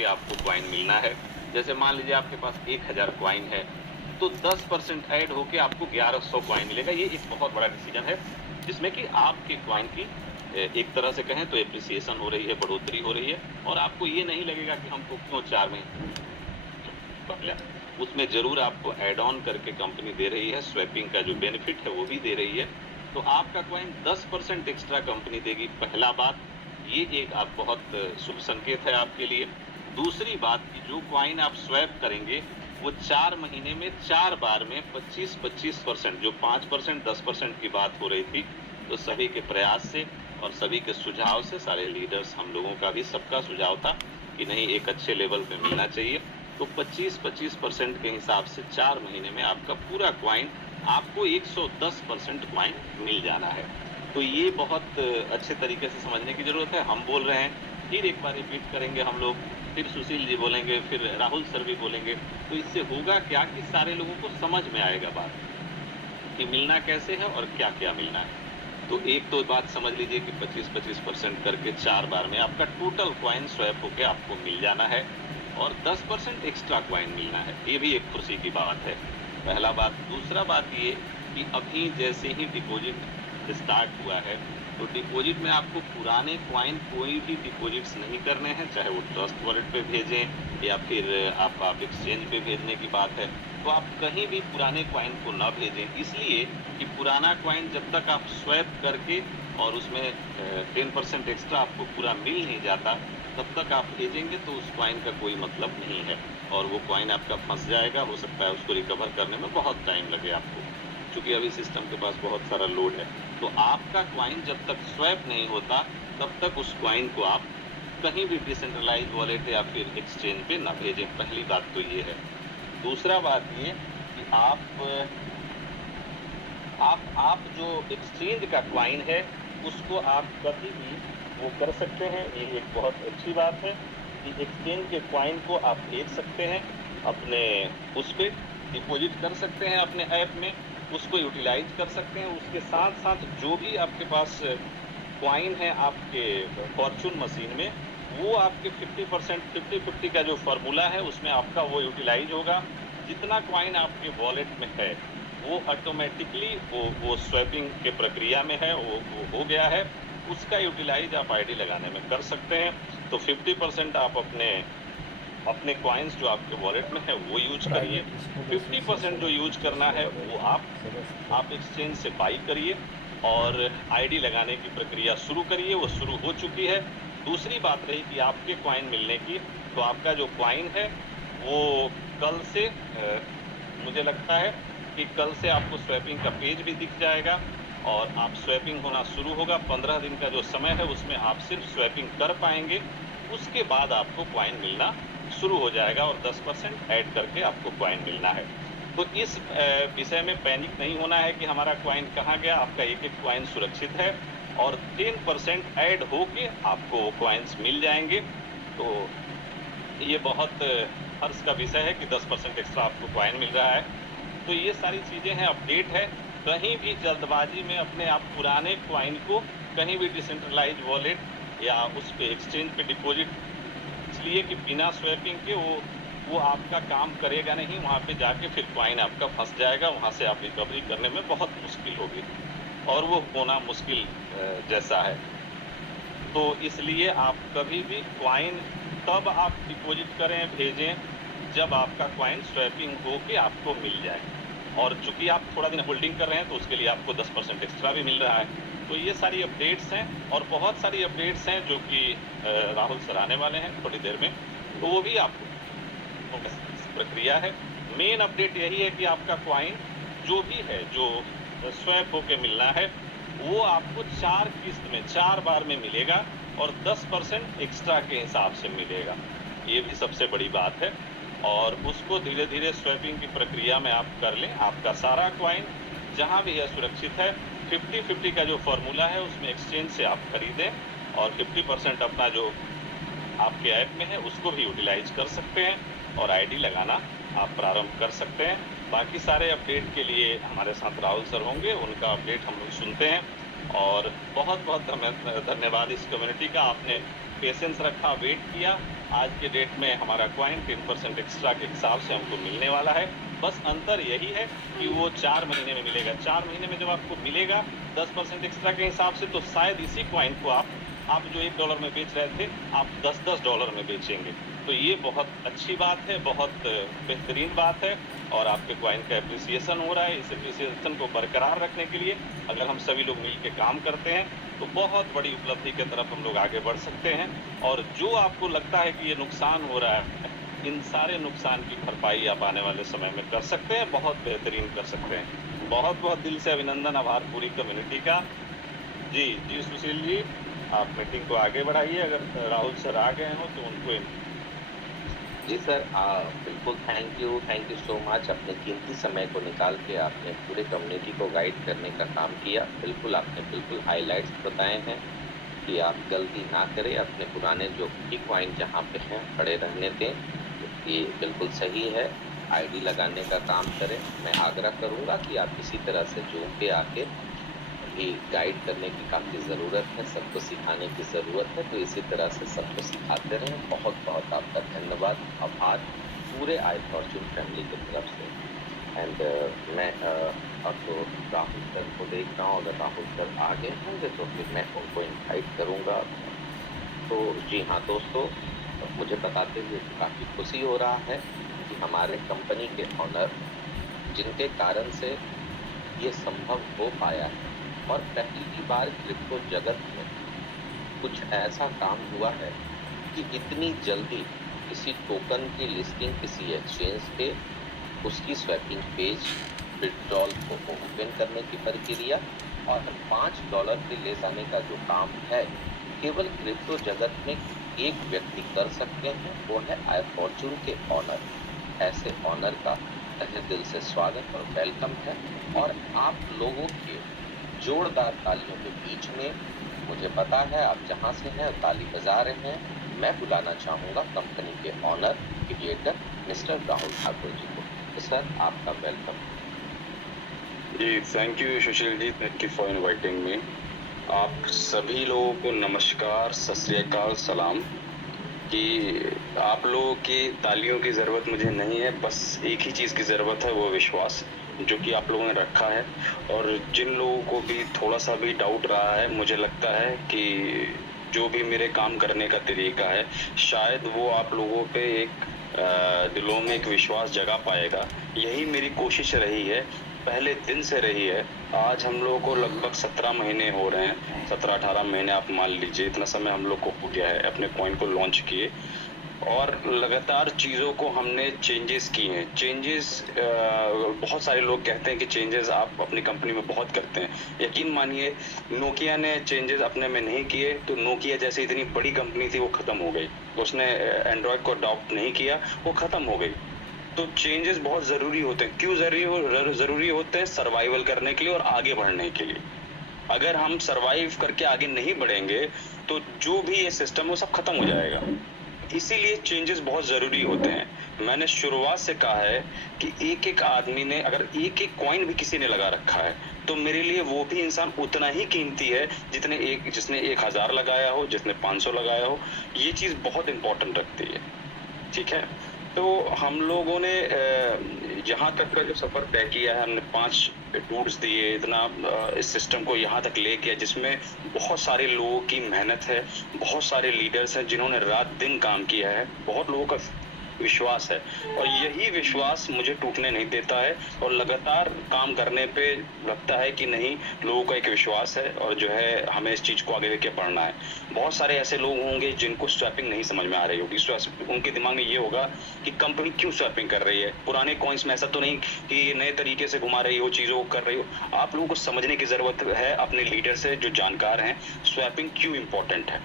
होके आपको कॉइन मिलना है। जैसे मान लीजिए आपके पास 1000 कॉइन है, तो 10% ऐड होके आपको 1100 कॉइन मिलेगा। ये एक बहुत बड़ा डिसीजन है, जिसमें कि आपके कॉइन की एक तरह से कहें तो एप्रिसिएशन हो रही है, बढ़ोतरी हो रही है और आपको ये नहीं लगेगा कि हमको क्यों 4 महीने पहले उसमें ज़रूर आपको ऐड ऑन करके कंपनी दे रही है, स्वैपिंग का जो बेनिफिट है वो भी दे रही है। तो आपका कॉइन 10% एक्स्ट्रा कंपनी देगी, पहला बात, ये एक आप बहुत शुभ संकेत है आपके लिए। दूसरी बात कि जो कॉइन आप स्वैप करेंगे, वो 4 महीने में 4 बार में 25-25% जो 5% 10% की बात हो रही थी, तो सभी के प्रयास से और सभी के सुझाव से, सारे लीडर्स हम लोगों का भी सबका सुझाव था कि नहीं एक अच्छे लेवल पे मिलना चाहिए। तो 25-25% के हिसाब से 4 महीने में आपका पूरा कॉइन आपको 110% कॉइन मिल जाना है। तो ये बहुत अच्छे तरीके से समझने की ज़रूरत है। हम बोल रहे हैं, फिर एक बार रिपीट करेंगे हम लोग, फिर सुशील जी बोलेंगे, फिर राहुल सर भी बोलेंगे। तो इससे होगा क्या कि सारे लोगों को समझ में आएगा बात कि मिलना कैसे है और क्या-क्या मिलना है। तो एक तो बात समझ लीजिए कि 25-25% करके 4 बार में आपका टोटल कॉइन स्वैप होके आपको मिल जाना है और 10% एक्स्ट्रा कॉइन मिलना है। ये भी एक खुशी की बात है, पहला बात। दूसरा बात ये कि अभी जैसे ही डिपॉज़िट स्टार्ट हुआ है, तो डिपॉज़िट में आपको पुराने कॉइन कोई भी डिपॉज़िट्स नहीं करने हैं, चाहे वो ट्रस्ट वॉलेट पे भेजें या फिर आप एक्सचेंज पे भेजने की बात है, तो आप कहीं भी पुराने कॉइन को ना भेजें। इसलिए कि पुराना कॉइन जब तक आप स्वैप करके और उसमें 10% एक्स्ट्रा आपको पूरा मिल नहीं जाता, तब तक आप भेजेंगे तो उस कॉइन का कोई मतलब नहीं है और वो कॉइन आपका फँस जाएगा। हो सकता है उसको रिकवर करने में बहुत टाइम लगे आपको, चूँकि अभी सिस्टम के पास बहुत सारा लोड है। तो आपका कॉइन जब तक स्वैप नहीं होता, तब तक उस कॉइन को आप कहीं भी डिसेंट्रलाइज़्ड वॉलेट या फिर एक्सचेंज पे ना भेजें, पहली बात तो ये है। दूसरा बात ये कि आप जो एक्सचेंज का कॉइन है, उसको आप कभी भी वो कर सकते हैं। ये एक बहुत अच्छी बात है कि एक्सचेंज के कॉइन को आप भेज सकते हैं, अपने उस पे डिपॉज़िट कर सकते हैं अपने ऐप में, उसको यूटिलाइज़ कर सकते हैं। उसके साथ-साथ जो भी आपके पास कॉइन है आपके फॉर्च्यून मशीन में, वो आपके 50% 50-50 का जो फ़ॉर्मूला है, उसमें आपका वो यूटिलाइज़ होगा। जितना कॉइन आपके वॉलेट में है, वो ऑटोमेटिकली वो स्वैपिंग के प्रक्रिया में है, वो हो गया है। उसका यूटिलाइज़ आप आईडी लगाने में कर सकते हैं। तो 50% आप अपने कॉइन्स जो आपके वॉलेट में है वो यूज़ करिए। 50% जो यूज़ करना है वो आप एक्सचेंज से बाई करिए और आईडी लगाने की प्रक्रिया शुरू करिए, वो शुरू हो चुकी है। दूसरी बात रही कि आपके कॉइन मिलने की, तो आपका जो कॉइन है वो कल से मुझे लगता है कि कल से आपको स्वैपिंग का पेज भी दिख जाएगा और आप स्वैपिंग होना शुरू होगा। 15 दिन का जो समय है उसमें आप सिर्फ स्वैपिंग कर पाएँगे, उसके बाद आपको कॉइन मिलना शुरू हो जाएगा और 10% ऐड करके आपको कॉइन मिलना है। तो इस विषय में पैनिक नहीं होना है कि हमारा कॉइन कहाँ गया, आपका एक-एक कॉइन सुरक्षित है और 10% ऐड होके आपको वो कॉइन्स मिल जाएँगे। तो ये बहुत हर्ष का विषय है कि 10% एक्स्ट्रा आपको कॉइन मिल रहा है। तो ये सारी चीज़ें हैं, अपडेट है। कहीं भी जल्दबाज़ी में अपने आप पुराने कॉइन को कहीं भी डिसेंट्रलाइज़्ड वॉलेट या उस पे एक्सचेंज पे डिपॉज़िट, इसलिए कि बिना स्वैपिंग के वो आपका काम करेगा नहीं, वहाँ पे जाके फिर कॉइन आपका फँस जाएगा, वहाँ से आप रिकवरी करने में बहुत मुश्किल होगी और वो होना मुश्किल जैसा है। तो इसलिए आप कभी भी कॉइन तब आप डिपॉज़िट करें, भेजें, जब आपका कॉइन स्वैपिंग होके आपको मिल जाए और चूँकि आप थोड़ा दिन होल्डिंग कर रहे हैं, तो उसके लिए आपको 10% एक्स्ट्रा भी मिल रहा है। तो ये सारी अपडेट्स हैं और बहुत सारी अपडेट्स हैं जो कि राहुल सर आने वाले हैं थोड़ी देर में, तो वो भी आपको प्रक्रिया है। मेन अपडेट यही है कि आपका कॉइन जो भी है, जो स्वैप होके मिलना है, वो आपको 4 किस्त में 4 बार में मिलेगा और 10% एक्स्ट्रा के हिसाब से मिलेगा। ये भी सबसे बड़ी बात है और उसको धीरे-धीरे स्वैपिंग की प्रक्रिया में आप कर लें। आपका सारा कॉइन जहाँ भी है सुरक्षित है। 50-50 का जो फ़ॉर्मूला है उसमें एक्सचेंज से आप खरीदें और 50% अपना जो आपके ऐप में है उसको भी यूटिलाइज़ कर सकते हैं और आईडी लगाना आप प्रारंभ कर सकते हैं। बाकी सारे अपडेट के लिए हमारे साथ राहुल सर होंगे, उनका अपडेट हम लोग सुनते हैं और बहुत-बहुत धन्यवाद इस कम्युनिटी का। आपने पेशेंस रखा, वेट किया आज के डेट में हमारा कॉइन 10% एक्स्ट्रा के हिसाब से हमको मिलने वाला है। बस अंतर यही है कि वो 4 महीने में मिलेगा। 4 महीने में जब आपको मिलेगा 10% एक्स्ट्रा के हिसाब से, तो शायद इसी कॉइन को आप जो $1 में बेच रहे थे, आप $10 में बेचेंगे। तो ये बहुत अच्छी बात है, बहुत बेहतरीन बात है और आपके कॉइन का एप्रिसिएशन हो रहा है। इस एप्रिसिएशन को बरकरार रखने के लिए अगर हम सभी लोग मिल के काम करते हैं, तो बहुत बड़ी उपलब्धि की तरफ हम लोग आगे बढ़ सकते हैं। और जो आपको लगता है कि ये नुकसान हो रहा है, इन सारे नुकसान की भरपाई आप आने वाले समय में कर सकते हैं, बहुत बेहतरीन कर सकते हैं। बहुत-बहुत दिल से अभिनंदन आभार पूरी कम्युनिटी का। जी, सुशील जी, आप मीटिंग को आगे बढ़ाइए। अगर राहुल सर आ गए हों तो उनको जी सर, बिल्कुल थैंक यू सो मच। अपने कीमती समय को निकाल के आपने पूरे कम्युनिटी को गाइड करने का काम किया। बिल्कुल आपने बिल्कुल हाइलाइट्स बताए हैं कि आप गलती ना करें, अपने पुराने जो की कॉइन जहाँ पे हैं पड़े रहने दें। ये बिल्कुल सही है, आईडी लगाने का काम करें। मैं आग्रह करूँगा कि आप इसी तरह से जुड़ के आके भी गाइड करने की काफ़ी ज़रूरत है, सबको सिखाने की ज़रूरत है, तो इसी तरह से सबको सिखाते रहें। बहुत-बहुत आपका धन्यवाद, आभार पूरे iFortune फैमिली की तरफ से। एंड मैं अब तो राहुल सर को देख रहा हूँ, अगर राहुल सर आगे होंगे तो फिर मैं उनको इनवाइट करूँगा। तो जी हाँ दोस्तों, मुझे बताते हुए काफ़ी खुशी हो रहा है कि हमारे कंपनी के ऑनर, जिनके कारण से ये संभव हो पाया है और पहली बार क्रिप्टो जगत में कुछ ऐसा काम हुआ है कि इतनी जल्दी किसी टोकन की लिस्टिंग किसी एक्सचेंज पे, उसकी स्वैपिंग पेज, विड्रॉल को ओपन करने की प्रक्रिया और $5 पे ले जाने का जो काम है, केवल क्रिप्टो जगत में एक व्यक्ति कर सकते हैं, वो है iFortune के ऑनर। ऐसे ऑनर का तहे दिल से स्वागत और वेलकम है। और आप लोगों के जोरदार तालियों के बीच में, मुझे पता है आप जहां से हैं ताली बजा रहे हैं, मैं बुलाना चाहूंगा कंपनी के owner, creator mister Rahul Thakur ji को। तो सर, आपका वेलकम। जी, thank you Sushil ji, thank you for inviting me. आप सभी लोगों को नमस्कार, सत श्री अकाल, सलाम। कि आप लोगों की तालियों की ज़रूरत मुझे नहीं है, बस एक ही चीज़ की ज़रूरत है, वो विश्वास, जो कि आप लोगों ने रखा है। और जिन लोगों को भी थोड़ा सा भी डाउट रहा है, मुझे लगता है कि जो भी मेरे काम करने का तरीका है, शायद वो आप लोगों पे एक दिलों में एक विश्वास जगा पाएगा। यही मेरी कोशिश रही है, पहले दिन से रही है। आज हम लोगों को लगभग 17 महीने हो रहे हैं, 17-18 महीने आप मान लीजिए, इतना समय हम लोग को हो गया है अपने कॉइन को लॉन्च किए। और लगातार चीज़ों को हमने चेंजेस किए हैं। बहुत सारे लोग कहते हैं कि चेंजेस आप अपनी कंपनी में बहुत करते हैं। यकीन मानिए, नोकिया ने चेंजेस अपने में नहीं किए, तो नोकिया जैसी इतनी बड़ी कंपनी थी, वो खत्म हो गई। उसने एंड्रॉयड को अडॉप्ट नहीं किया, वो खत्म हो गई। तो चेंजेस बहुत ज़रूरी होते हैं। क्यों ज़रूरी होते हैं? सर्वाइवल करने के लिए और आगे बढ़ने के लिए। अगर हम सर्वाइव करके आगे नहीं बढ़ेंगे, तो जो भी ये सिस्टम है वो सब खत्म हो जाएगा। इसीलिए चेंजेस बहुत ज़रूरी होते हैं। मैंने शुरुआत से कहा है कि एक-एक आदमी ने, अगर एक-एक कॉइन भी किसी ने लगा रखा है, तो मेरे लिए वो भी इंसान उतना ही कीमती है जिसने 1000 लगाया हो, जिसने 500 लगाया हो। ये चीज़ बहुत इम्पोर्टेंट रखती है, ठीक है? तो हम लोगों ने यहाँ तक का जो सफ़र तय किया है, हमने 5 टूर्स दिए, इतना इस सिस्टम को यहाँ तक ले गया, जिसमें बहुत सारे लोगों की मेहनत है, बहुत सारे लीडर्स हैं जिन्होंने रात दिन काम किया है, बहुत लोगों का विश्वास है। और यही विश्वास मुझे टूटने नहीं देता है और लगातार काम करने पे लगता है कि नहीं, लोगों का एक विश्वास है और जो है हमें इस चीज़ को आगे लेके बढ़ना है। बहुत सारे ऐसे लोग होंगे जिनको स्वैपिंग नहीं समझ में आ रही होगी। उनके दिमाग में ये होगा कि कंपनी क्यों स्वैपिंग कर रही है, पुराने कॉइन्स में ऐसा तो नहीं कि ये नए तरीके से घुमा रही हो, चीज़ों को कर रही हो। आप लोगों को समझने की ज़रूरत है अपने लीडर से जो जानकार हैं, स्वैपिंग क्यों इम्पोर्टेंट है।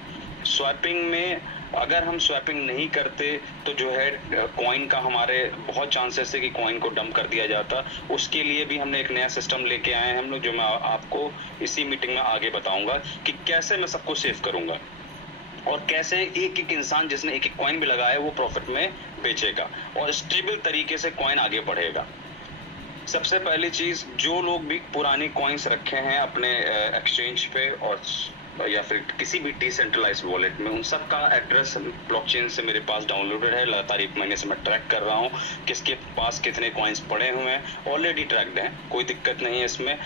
स्वैपिंग में अगर हम स्वैपिंग नहीं करते तो जो है कॉइन का हमारे बहुत चांसेस है कि कॉइन को डंप कर दिया जाता। उसके लिए भी हमने एक नया सिस्टम लेके आए हैं हम लोग, जो मैं आपको इसी मीटिंग में आगे बताऊंगा कि कैसे मैं सबको सेव करूंगा और कैसे एक-एक इंसान जिसने एक-एक कॉइन भी लगाया है वो प्रॉफिट में बेचेगा और स्टेबल तरीके से कॉइन आगे बढ़ेगा। सबसे पहली चीज, जो लोग भी पुराने कॉइन्स रखे हैं अपने एक्सचेंज पे और या फिर किसी भी डिसेंट्रलाइज्ड वॉलेट में, उन सब का एड्रेस ब्लॉकचेन से मेरे पास डाउनलोडेड है। लगातार 1 महीने से मैं ट्रैक कर रहा हूँ किसके पास कितने कॉइन्स पड़े हुए हैं, ऑलरेडी ट्रैक्ड हैं, कोई दिक्कत नहीं है इसमें।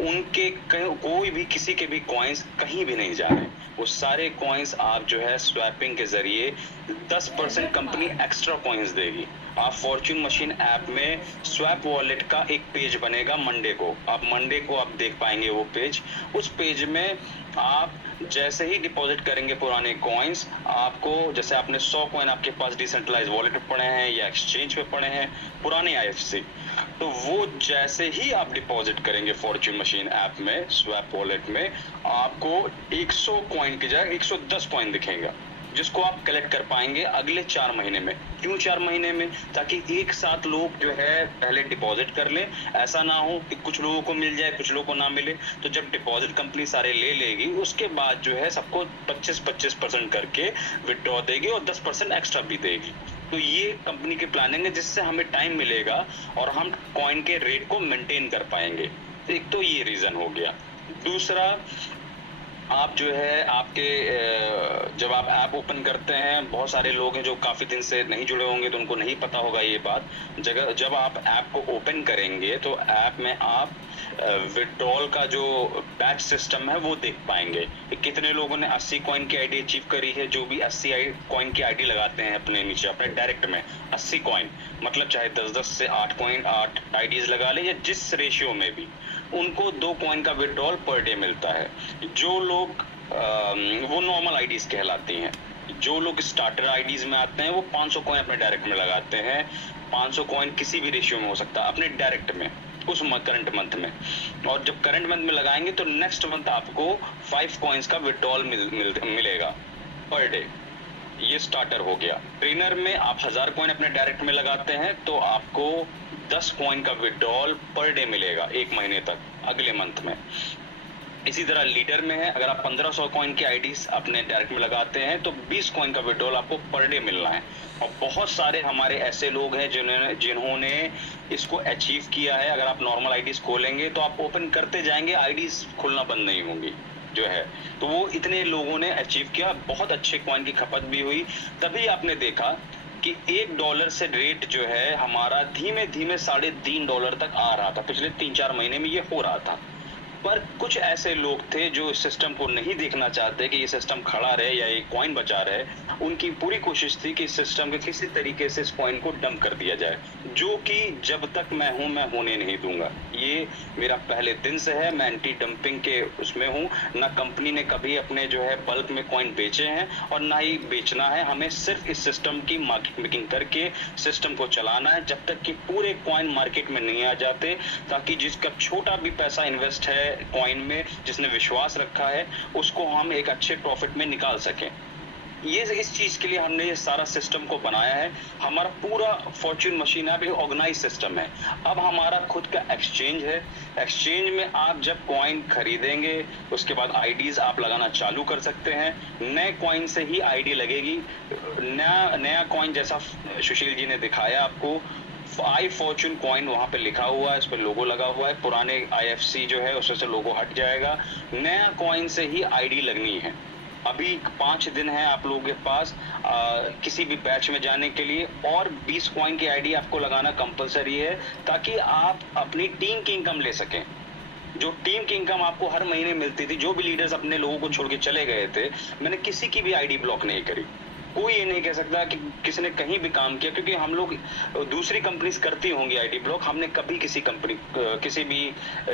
उनके कोई भी किसी के भी कॉइन्स कहीं भी नहीं जा रहे, वो सारे कॉइन्स आप जो है स्वैपिंग के जरिए 10% कंपनी एक्स्ट्रा कॉइन्स देगी। आप फॉर्च्यून मशीन ऐप में स्वैप वॉलेट का एक पेज बनेगा मंडे को, आप देख पाएंगे वो पेज। उस पेज में आप जैसे ही डिपॉजिट करेंगे पुराने कॉइन्स, आपको जैसे आपने 100 कॉइन आपके पास डिसेंट्रलाइज्ड वॉलेट पे पड़े हैं या एक्सचेंज पे पड़े हैं पुराने IFC, तो वो जैसे ही आप डिपॉजिट करेंगे फॉर्च्यून मशीन ऐप में स्वैप वॉलेट में, आपको 100 कॉइन की जगह 110 कॉइन दिखेगा, जिसको आप कलेक्ट कर पाएंगे अगले 4 महीने में। क्यों 4 महीने में? ताकि एक साथ लोग जो है पहले डिपॉजिट कर लें, ऐसा ना हो कि कुछ लोगों को मिल जाए कुछ लोगों को ना मिले। तो जब डिपॉजिट कंपनी सारे ले लेगी, उसके बाद जो है सबको 25% करके विड्रॉ देगी और 10% एक्स्ट्रा भी देगी। तो ये कंपनी की प्लानिंग है, जिससे हमें टाइम मिलेगा और हम कॉइन के रेट को मेंटेन कर पाएंगे। एक तो ये रीजन हो गया। दूसरा, आप जो है आपके जब आप ऐप ओपन करते हैं, बहुत सारे लोग हैं जो काफी दिन से नहीं जुड़े होंगे तो उनको नहीं पता होगा ये बात। जब आप ऐप को ओपन करेंगे तो ऐप में आप विड्रॉल का जो बैच सिस्टम है वो देख पाएंगे कि कितने लोगों ने 80 कॉइन की आईडी अचीव करी है। जो भी 80 कॉइन की आईडी लगाते हैं अपने नीचे अपने डायरेक्ट में 80 कॉइन, मतलब चाहे 10-10 से 8 कॉइन 8 आईडीज लगा ले या जिस रेशियो में भी, उनको 2 कॉइन का विड्रॉल पर डे मिलता है। जो लोग वो नॉर्मल आईडीज कहलाती हैं। जो लोग स्टार्टर आईडीज में आते हैं वो 500 कॉइन अपने डायरेक्ट में लगाते हैं। 500 कॉइन किसी भी रेशियो में हो सकता है अपने डायरेक्ट में उस करंट मंथ में, और जब करंट मंथ में लगाएंगे तो नेक्स्ट मंथ आपको 5 कॉइन्स का विड्रॉल मिलेगा पर डे। ये स्टार्टर हो गया। ट्रेनर में आप 1000 कॉइन अपने डायरेक्ट में लगाते हैं तो आपको 10 कॉइन का विड्रॉल पर डे मिलेगा 1 महीने तक अगले मंथ में। इसी तरह लीडर में है, अगर आप 1500 कॉइन की आईडीज अपने डायरेक्ट में लगाते हैं तो 20 कॉइन का विड्रॉल आपको पर डे मिलना है। और बहुत सारे हमारे ऐसे लोग हैं जिन्होंने इसको अचीव किया है। अगर आप नॉर्मल आईडीज खोलेंगे तो आप ओपन करते जाएंगे, आईडीज खुलना बंद नहीं होंगी जो है। तो वो इतने लोगों ने अचीव किया, बहुत अच्छे कॉइन की खपत भी हुई। तभी आपने देखा कि $1 से रेट जो है हमारा धीमे धीमे $3.5 तक आ रहा था। पिछले 3-4 महीने में ये हो रहा था। पर कुछ ऐसे लोग थे जो इस सिस्टम को नहीं देखना चाहते कि ये सिस्टम खड़ा रहे या ये कॉइन बचा रहे। उनकी पूरी कोशिश थी कि इस सिस्टम के किसी तरीके से इस कॉइन को डंप कर दिया जाए, जो कि जब तक मैं हूं मैं होने नहीं दूंगा। ये मेरा पहले दिन से है, मैं एंटी डंपिंग के उसमें हूं। ना कंपनी ने कभी अपने जो है बल्क में कॉइन बेचे हैं और ना ही बेचना है। हमें सिर्फ इस सिस्टम की मार्केट मेकिंग करके सिस्टम को चलाना है जब तक कि पूरे कॉइन मार्केट में नहीं आ जाते, ताकि जिसका छोटा भी पैसा इन्वेस्ट है कॉइन में, जिसने विश्वास रखा है, उसको हम एक अच्छे प्रॉफिट में निकाल सकें। ये इस चीज के लिए हमने ये सारा सिस्टम को बनाया है। हमारा पूरा फॉर्च्यून मशीन ऐप एक ऑर्गेनाइज सिस्टम है। अब हमारा खुद का एक्सचेंज है। एक्सचेंज में आप जब कॉइन खरीदेंगे उसके बाद आईडीज आप लगाना चालू कर सकते हैं। नए कॉइन से ही आईडी लगेगी। नया कॉइन जैसा सुशील जी ने दिखाया आपको, आई फॉर्च्यून कॉइन वहां पे लिखा हुआ है, इस पे लोगो लगा हुआ है। पुराने IFC जो है उससे लोगो हट जाएगा। नया कॉइन से ही आईडी लगनी है। अभी 5 दिन है आप लोगों के पास किसी भी बैच में जाने के लिए, और 20 कॉइन की आईडी आपको लगाना कंपलसरी है, ताकि आप अपनी टीम की इनकम ले सकें। जो टीम की इनकम आपको हर महीने मिलती थी, जो भी लीडर्स अपने लोगों को छोड़ के चले गए थे, मैंने किसी की भी आईडी ब्लॉक नहीं करी। कोई ये नहीं कह सकता कि किसी ने कहीं भी काम किया, क्योंकि हम लोग दूसरी कंपनीज करती होंगी आईडी ब्लॉक, हमने कभी किसी भी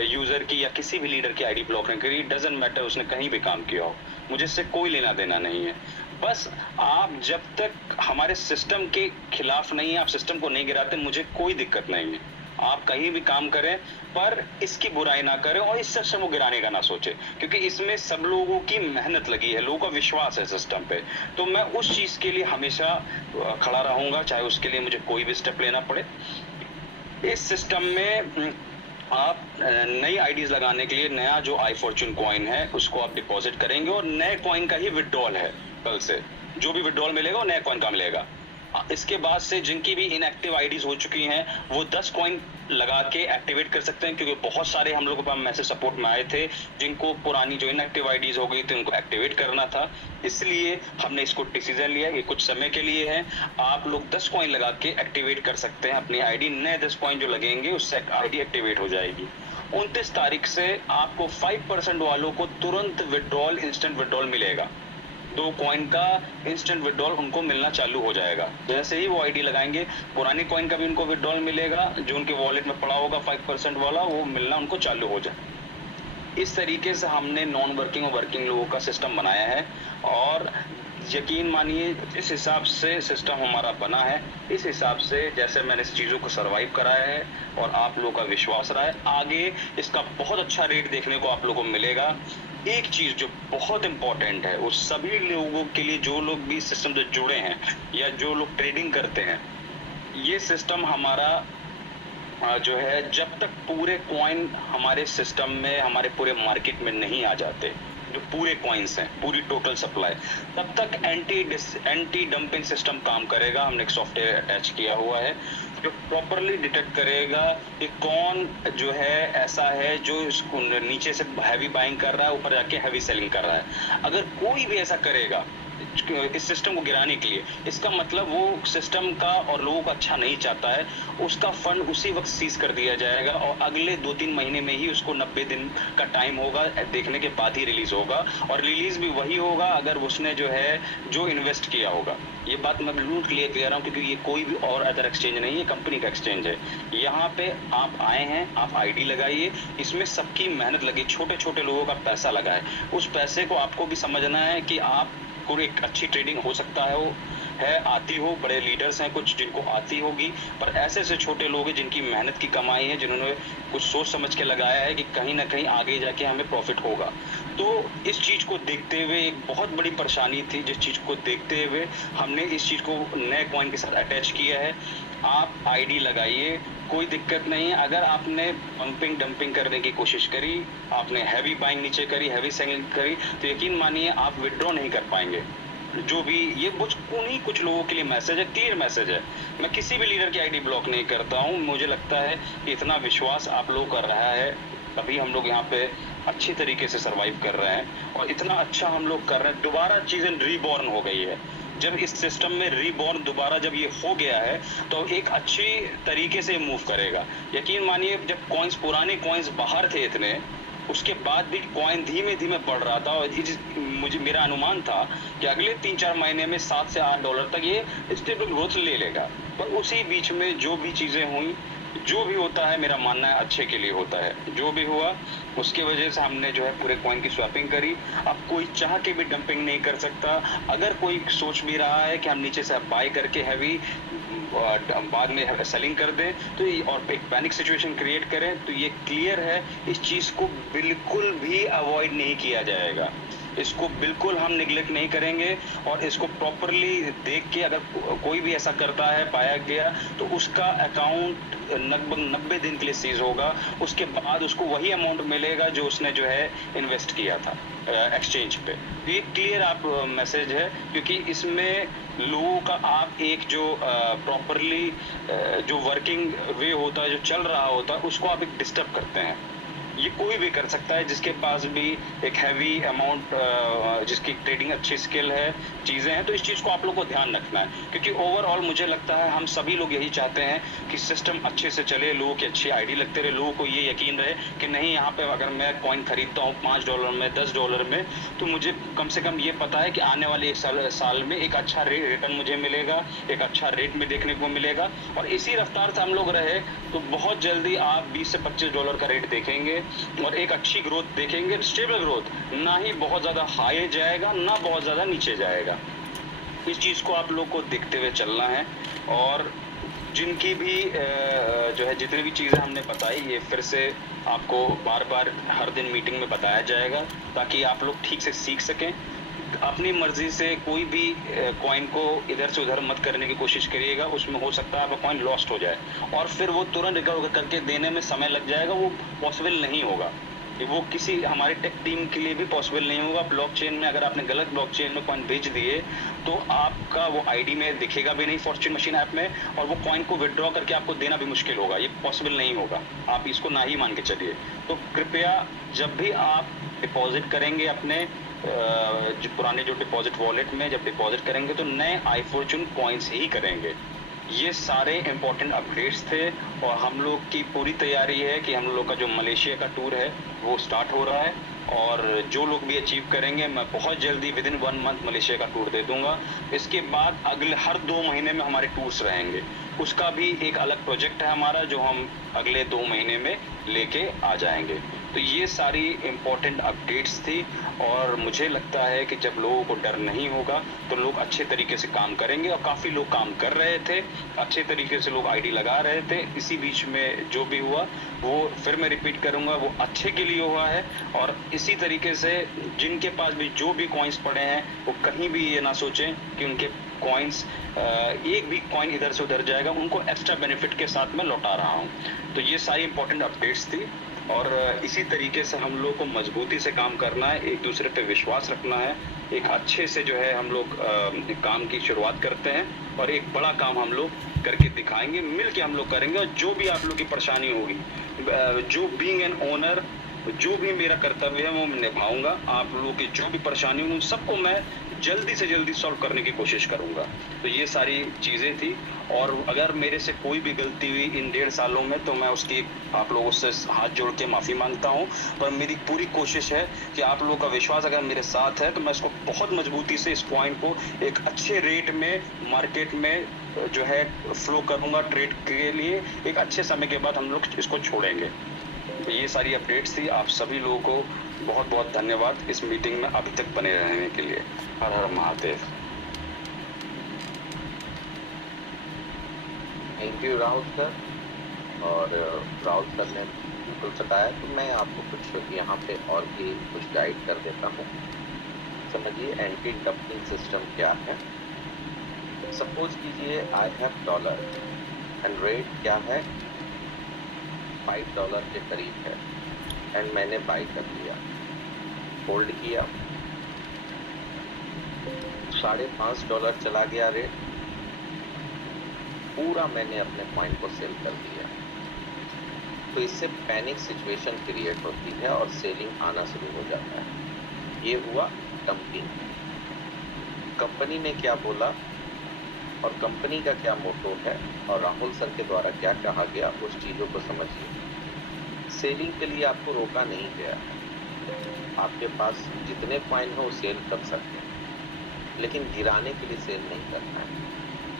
यूजर की या किसी भी लीडर की आईडी ब्लॉक नहीं करी। डजंट मैटर उसने कहीं भी काम किया हो, मुझे इससे कोई लेना देना नहीं है। बस आप जब तक हमारे सिस्टम के खिलाफ नहीं है, आप सिस्टम को नहीं गिराते, मुझे कोई दिक्कत नहीं है। आप कहीं भी काम करें पर इसकी बुराई ना करें और इस सिस्टम को गिराने का ना सोचे, क्योंकि इसमें सब लोगों की मेहनत लगी है, लोगों का विश्वास है सिस्टम पे। तो मैं उस चीज के लिए हमेशा खड़ा रहूंगा, चाहे उसके लिए मुझे कोई भी स्टेप लेना पड़े। इस सिस्टम में आप नई आईडीज लगाने के लिए नया जो आई फॉर्च्यून कॉइन है उसको आप डिपॉजिट करेंगे, और नए कॉइन का ही विड्रॉल है। कल से जो भी विड्रॉल मिलेगा वो नए कॉइन का मिलेगा। इसके बाद से जिनकी भी इनएक्टिव आईडीज हो चुकी हैं वो 10 कॉइन लगा के एक्टिवेट कर सकते हैं, क्योंकि बहुत सारे हम लोगों के पास मैसेज सपोर्ट में आए थे जिनको पुरानी जो इनएक्टिव आईडीज हो गई थी उनको एक्टिवेट करना था। इसलिए हमने इसको डिसीजन लिया, ये कुछ समय के लिए है। आप लोग 10 कॉइन लगा के एक्टिवेट कर सकते हैं अपनी आईडी। नए 10 कॉइन जो लगेंगे उससे आईडी एक्टिवेट हो जाएगी। 29 तारीख से आपको 5% वालों को तुरंत विड्रॉल, इंस्टेंट विड्रॉल मिलेगा। 2 कॉइन का इंस्टेंट विड्रॉल उनको मिलना चालू हो जाएगा। जैसे ही वो आईडी लगाएंगे पुरानी कॉइन का भी उनको विड्रॉल मिलेगा, जो उनके वॉलेट में पड़ा होगा 5% वाला वो मिलना उनको चालू हो जाए। इस तरीके से हमने नॉन वर्किंग और वर्किंग लोगों का सिस्टम बनाया है, और यकीन मानिए जिस हिसाब से सिस्टम हमारा बना है, इस हिसाब से जैसे मैंने इस चीज़ों को सरवाइव कराया है और आप लोगों का विश्वास रहा है, आगे इसका बहुत अच्छा रेट देखने को आप लोगों को मिलेगा। एक चीज जो बहुत इंपॉर्टेंट है उस सभी लोगों के लिए जो लोग भी सिस्टम से जुड़े हैं या जो लोग ट्रेडिंग करते हैं, ये सिस्टम हमारा जो है जब तक पूरे कॉइन हमारे सिस्टम में, हमारे पूरे मार्केट में नहीं आ जाते, जो पूरे कॉइन्स हैं, पूरी टोटल सप्लाई, तब तक एंटी डंपिंग सिस्टम काम करेगा। हमने एक सॉफ्टवेयर अटैच किया हुआ है जो प्रॉपरली डिटेक्ट करेगा कि कौन जो है ऐसा है जो इसको नीचे से हैवी बाइंग कर रहा है, ऊपर जाके हैवी सेलिंग कर रहा है। अगर कोई भी ऐसा करेगा इस सिस्टम को गिराने के लिए, इसका मतलब वो सिस्टम का और लोगों का अच्छा नहीं चाहता है। उसका फंड उसी वक्त सीज कर दिया जाएगा और अगले 2-3 महीने में ही उसको 90 दिन का टाइम होगा, देखने के बाद ही रिलीज होगा, और रिलीज भी वही होगा अगर उसने जो इन्वेस्ट किया होगा। ये बात मैं बिल्कुल क्लियर कह रहा हूँ, क्योंकि ये कोई भी और अदर एक्सचेंज नहीं है, कंपनी का एक्सचेंज है। यहाँ पे आप आए हैं, आप आईडी लगाइए, इसमें सबकी मेहनत लगी, छोटे छोटे लोगों का पैसा लगा है। उस पैसे को आपको भी समझना है कि आप को एक अच्छी ट्रेडिंग हो सकता है, वो है आती हो, बड़े लीडर्स हैं कुछ जिनको आती होगी, पर ऐसे ऐसे छोटे लोग हैं जिनकी मेहनत की कमाई है, जिन्होंने कुछ सोच समझ के लगाया है कि कहीं ना कहीं आगे जाके हमें प्रॉफिट होगा। तो इस चीज को देखते हुए एक बहुत बड़ी परेशानी थी, जिस चीज को देखते हुए हमने इस चीज को नए कॉइन के साथ अटैच किया है। आप आईडी लगाइए, कोई दिक्कत नहीं है। अगर आपने पंपिंग डंपिंग करने की कोशिश करी, आपने हैवी बाइंग नीचे करी, हैवी सेलिंग करी, तो यकीन मानिए आप विड्रॉ नहीं कर पाएंगे। जो भी ये कुछ लोगों के लिए मैसेज है, क्लियर मैसेज है। मैं किसी भी लीडर की आईडी ब्लॉक नहीं करता हूं। मुझे लगता है कि इतना विश्वास आप लोग कर रहा है, तभी हम लोग यहाँ पे अच्छी तरीके से सरवाइव कर रहे हैं, और इतना अच्छा हम लोग कर रहे हैं। दोबारा चीजें रीबॉर्न हो गई है। जब इस सिस्टम में रीबॉर्न दोबारा जब ये हो गया है तो एक अच्छी तरीके से मूव करेगा। यकीन मानिए जब कॉइन्स, पुराने कॉइन्स बाहर थे इतने, उसके बाद भी कॉइन धीमे धीमे बढ़ रहा था, और मेरा अनुमान था कि अगले 3-4 महीने में $7 से $8 तक ये स्टेबल ग्रोथ ले लेगा। पर उसी बीच में जो भी चीजें हुई, जो भी होता है मेरा मानना है अच्छे के लिए होता है। जो भी हुआ उसके वजह से हमने जो है पूरे कॉइन की स्वैपिंग करी। अब कोई चाह के भी डंपिंग नहीं कर सकता। अगर कोई सोच भी रहा है कि हम नीचे से बाय करके हैवी बाद में सेलिंग कर दें तो और एक पैनिक सिचुएशन क्रिएट करें, तो ये क्लियर है इस चीज को बिल्कुल भी अवॉइड नहीं किया जाएगा। इसको बिल्कुल हम निगलेक्ट नहीं करेंगे, और इसको प्रॉपरली देख के अगर कोई भी ऐसा करता है पाया गया तो उसका अकाउंट लगभग 90 दिन के लिए सीज होगा। उसके बाद उसको वही अमाउंट मिलेगा जो उसने जो है इन्वेस्ट किया था एक्सचेंज पे। ये क्लियर आप मैसेज है, क्योंकि इसमें लोगों का आप एक जो प्रॉपरली जो वर्किंग वे होता है, जो चल रहा होता है, उसको आप एक डिस्टर्ब करते हैं। ये कोई भी कर सकता है जिसके पास भी एक हैवी अमाउंट, जिसकी ट्रेडिंग अच्छी स्किल है, चीजें हैं। तो इस चीज को आप लोग को ध्यान रखना है, क्योंकि ओवरऑल मुझे लगता है हम सभी लोग यही चाहते हैं कि सिस्टम अच्छे से चले, लोगों की अच्छी आईडी लगते रहे, लोगों को ये यकीन रहे कि नहीं यहाँ पे अगर मैं कॉइन खरीदता हूँ $5 में, $10 में, तो मुझे कम से कम ये पता है कि आने वाले 1 साल में एक अच्छा रिटर्न मुझे मिलेगा, एक अच्छा रेट में देखने को मिलेगा। और इसी रफ्तार से हम लोग रहे तो बहुत जल्दी आप $20 से $25 का रेट देखेंगे और एक अच्छी ग्रोथ देखेंगे, स्टेबल ग्रोथ, ना ही बहुत ज्यादा हाई जाएगा ना बहुत ज्यादा नीचे जाएगा। इस चीज को आप लोग को देखते हुए चलना है। और जिनकी भी जो है जितनी भी चीजें हमने बताई, ये फिर से आपको बार बार हर दिन मीटिंग में बताया जाएगा, ताकि आप लोग ठीक से सीख सकें। अपनी मर्जी से कोई भी कॉइन को इधर से उधर मत करने की कोशिश करिएगा, उसमें हो सकता है आपका कॉइन लॉस्ट हो जाए और फिर वो तुरंत रिकवर करके देने में समय लग जाएगा, वो पॉसिबल नहीं होगा। वो किसी हमारे टेक टीम के लिए भी पॉसिबल नहीं होगा। ब्लॉकचेन में अगर आपने गलत ब्लॉकचेन में कॉइन भेज दिए तो आपका वो आईडी में दिखेगा भी नहीं फॉर्च्यून मशीन ऐप में, और वो कॉइन को विड्रॉ करके आपको देना भी मुश्किल होगा। ये पॉसिबल नहीं होगा, आप इसको ना ही मान के चलिए। तो कृपया जब भी आप डिपॉजिट करेंगे अपने जो पुराने जो डिपॉजिट वॉलेट में जब डिपॉजिट करेंगे तो नए iFortune कॉइन्स ही करेंगे। ये सारे इंपॉर्टेंट अपडेट्स थे और हम लोग की पूरी तैयारी है कि हम लोग का जो मलेशिया का टूर है वो स्टार्ट हो रहा है, और जो लोग भी अचीव करेंगे मैं बहुत जल्दी विदिन 1 मंथ मलेशिया का टूर दे दूंगा। इसके बाद अगले हर 2 महीने में हमारे टूर्स रहेंगे। उसका भी एक अलग प्रोजेक्ट है हमारा जो हम अगले 2 महीने में लेके आ जाएंगे। तो ये सारी इंपॉर्टेंट अपडेट्स थी, और मुझे लगता है कि जब लोगों को डर नहीं होगा तो लोग अच्छे तरीके से काम करेंगे, और काफ़ी लोग काम कर रहे थे, अच्छे तरीके से लोग आईडी लगा रहे थे। इसी बीच में जो भी हुआ वो फिर मैं रिपीट करूंगा वो अच्छे के लिए हुआ है। और इसी तरीके से जिनके पास भी जो भी कॉइन्स पड़े हैं वो कहीं भी ये ना सोचें कि उनके कॉइन्स एक भी कॉइन इधर से उधर जाएगा, उनको एक्स्ट्रा बेनिफिट के साथ मैं लौटा रहा हूँ। तो ये सारी इंपॉर्टेंट अपडेट्स थी, और इसी तरीके से हम लोग को मजबूती से काम करना है, एक दूसरे पे विश्वास रखना है। एक अच्छे से जो है हम लोग काम की शुरुआत करते हैं, और एक बड़ा काम हम लोग करके दिखाएंगे, मिल के हम लोग करेंगे। और जो भी आप लोग की परेशानी होगी, जो बीइंग एन ओनर जो भी मेरा कर्तव्य है वो निभाऊंगा। आप लोगों की जो भी परेशानी होगी उन सबको मैं जल्दी से जल्दी सॉल्व करने की कोशिश करूंगा। तो ये सारी चीज़ें थी, और अगर मेरे से कोई भी गलती हुई इन 1.5 सालों में तो मैं उसकी आप लोगों से हाथ जोड़ के माफ़ी मांगता हूं। पर मेरी पूरी कोशिश है कि आप लोगों का विश्वास अगर मेरे साथ है तो मैं इसको बहुत मजबूती से इस कॉइन को एक अच्छे रेट में मार्केट में जो है फ्लो करूंगा ट्रेड के लिए। एक अच्छे समय के बाद हम लोग इसको छोड़ेंगे। तो ये सारी अपडेट्स थी। आप सभी लोगों को बहुत बहुत धन्यवाद इस मीटिंग में अभी तक बने रहने के लिए। हर हर Mahadev. Thank you Rahul sir. और राहुल सर ने बिल्कुल बताया, तो मैं आपको कुछ यहाँ पे और भी कुछ गाइड कर देता हूँ। समझिए एंटी डंपिंग सिस्टम क्या है। सपोज कीजिए I have dollar and rate क्या है $5 के करीब है, एंड मैंने बाई कर लिया, होल्ड किया, $5.5 चला गया रेट, पूरा मैंने अपने कॉइन को सेल कर दिया। तो इससे पैनिक सिचुएशन क्रिएट होती है और सेलिंग आना शुरू हो जाता है। ये हुआ डंपिंग। कंपनी ने क्या बोला और कंपनी का क्या मोटो है और राहुल सर के द्वारा क्या कहा गया, उस चीज़ों को समझिए। सेलिंग के लिए आपको रोका नहीं गया। आपके पास जितने कॉइन हो सेल कर सकते हैं, लेकिन गिराने के लिए सेल नहीं करना है।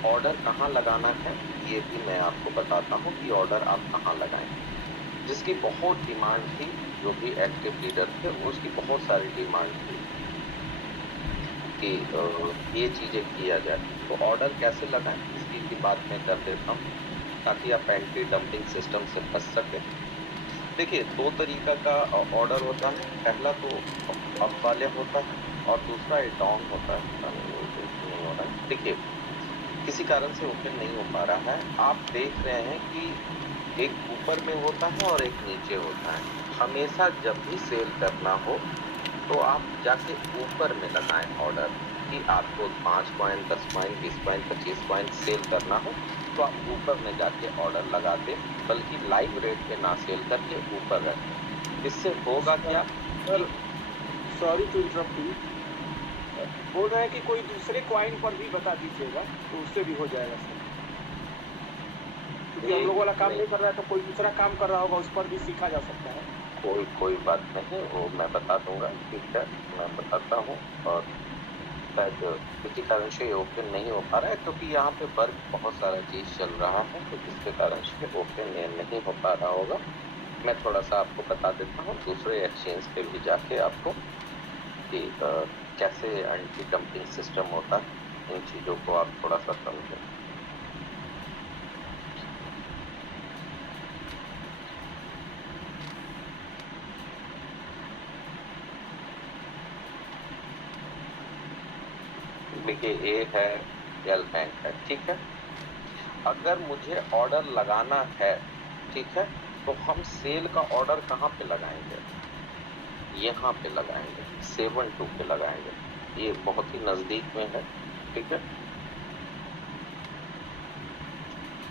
ऑर्डर कहाँ लगाना है ये भी मैं आपको बताता हूँ कि ऑर्डर आप कहाँ लगाएं। जिसकी बहुत डिमांड थी, जो भी एक्टिव लीडर थे उसकी बहुत सारी डिमांड थी कि ये चीज़ें किया जाए। तो ऑर्डर कैसे लगाएं इसकी भी बात मैं कर देता हूँ, ताकि आप एंटी डंपिंग सिस्टम से बच सकें। देखिए 2 तरीका का ऑर्डर होता है। पहला तो अप वाले होता है और दूसरा डाउन होता है। देखिए किसी कारण से ओपन नहीं हो पा रहा है। आप देख रहे हैं कि एक ऊपर में होता है और एक नीचे होता है। हमेशा जब भी सेल करना हो तो आप जाके ऊपर में लगाएं ऑर्डर, कि आपको 5 coin, 10 coin, 20 coin, 25 coin sell करना हो तो आप ऊपर में जाके ऑर्डर लगा दें, बल्कि लाइव रेट पे ना सेल करके ऊपर रखें। इससे होगा क्या? Sir sorry to interrupt you, बोल रहे हैं कि कोई दूसरे कॉइन पर भी बता दीजिएगा तो उससे भी हो जाएगा सर, क्योंकि हम लोग वाला काम नहीं कर रहा है तो कोई दूसरा काम कर रहा होगा, उस पर भी सीखा जा सकता है। कोई बात नहीं, वो मैं बता दूंगा। ठीक है, मैं बताता हूँ। और शायद किसी कारण से ओपन नहीं हो पा रहा है, क्योंकि यहाँ पे वर्क बहुत सारा चीज़ चल रहा है, तो जिसके कारण से ओपन नहीं हो पा रहा होगा। मैं थोड़ा सा आपको बता देता हूँ दूसरे एक्सचेंज पे भी जाके आपको कि कैसे एंटी डंपिंग सिस्टम होता है। इन चीज़ों को आप थोड़ा सा समझें। देखिए ए है, एल बैंक है, ठीक है। अगर मुझे ऑर्डर लगाना है, ठीक है, तो हम सेल का ऑर्डर कहाँ पे लगाएंगे? यहाँ पे लगाएंगे, 7-2 पे लगाएंगे। ये बहुत ही नजदीक में है, ठीक है।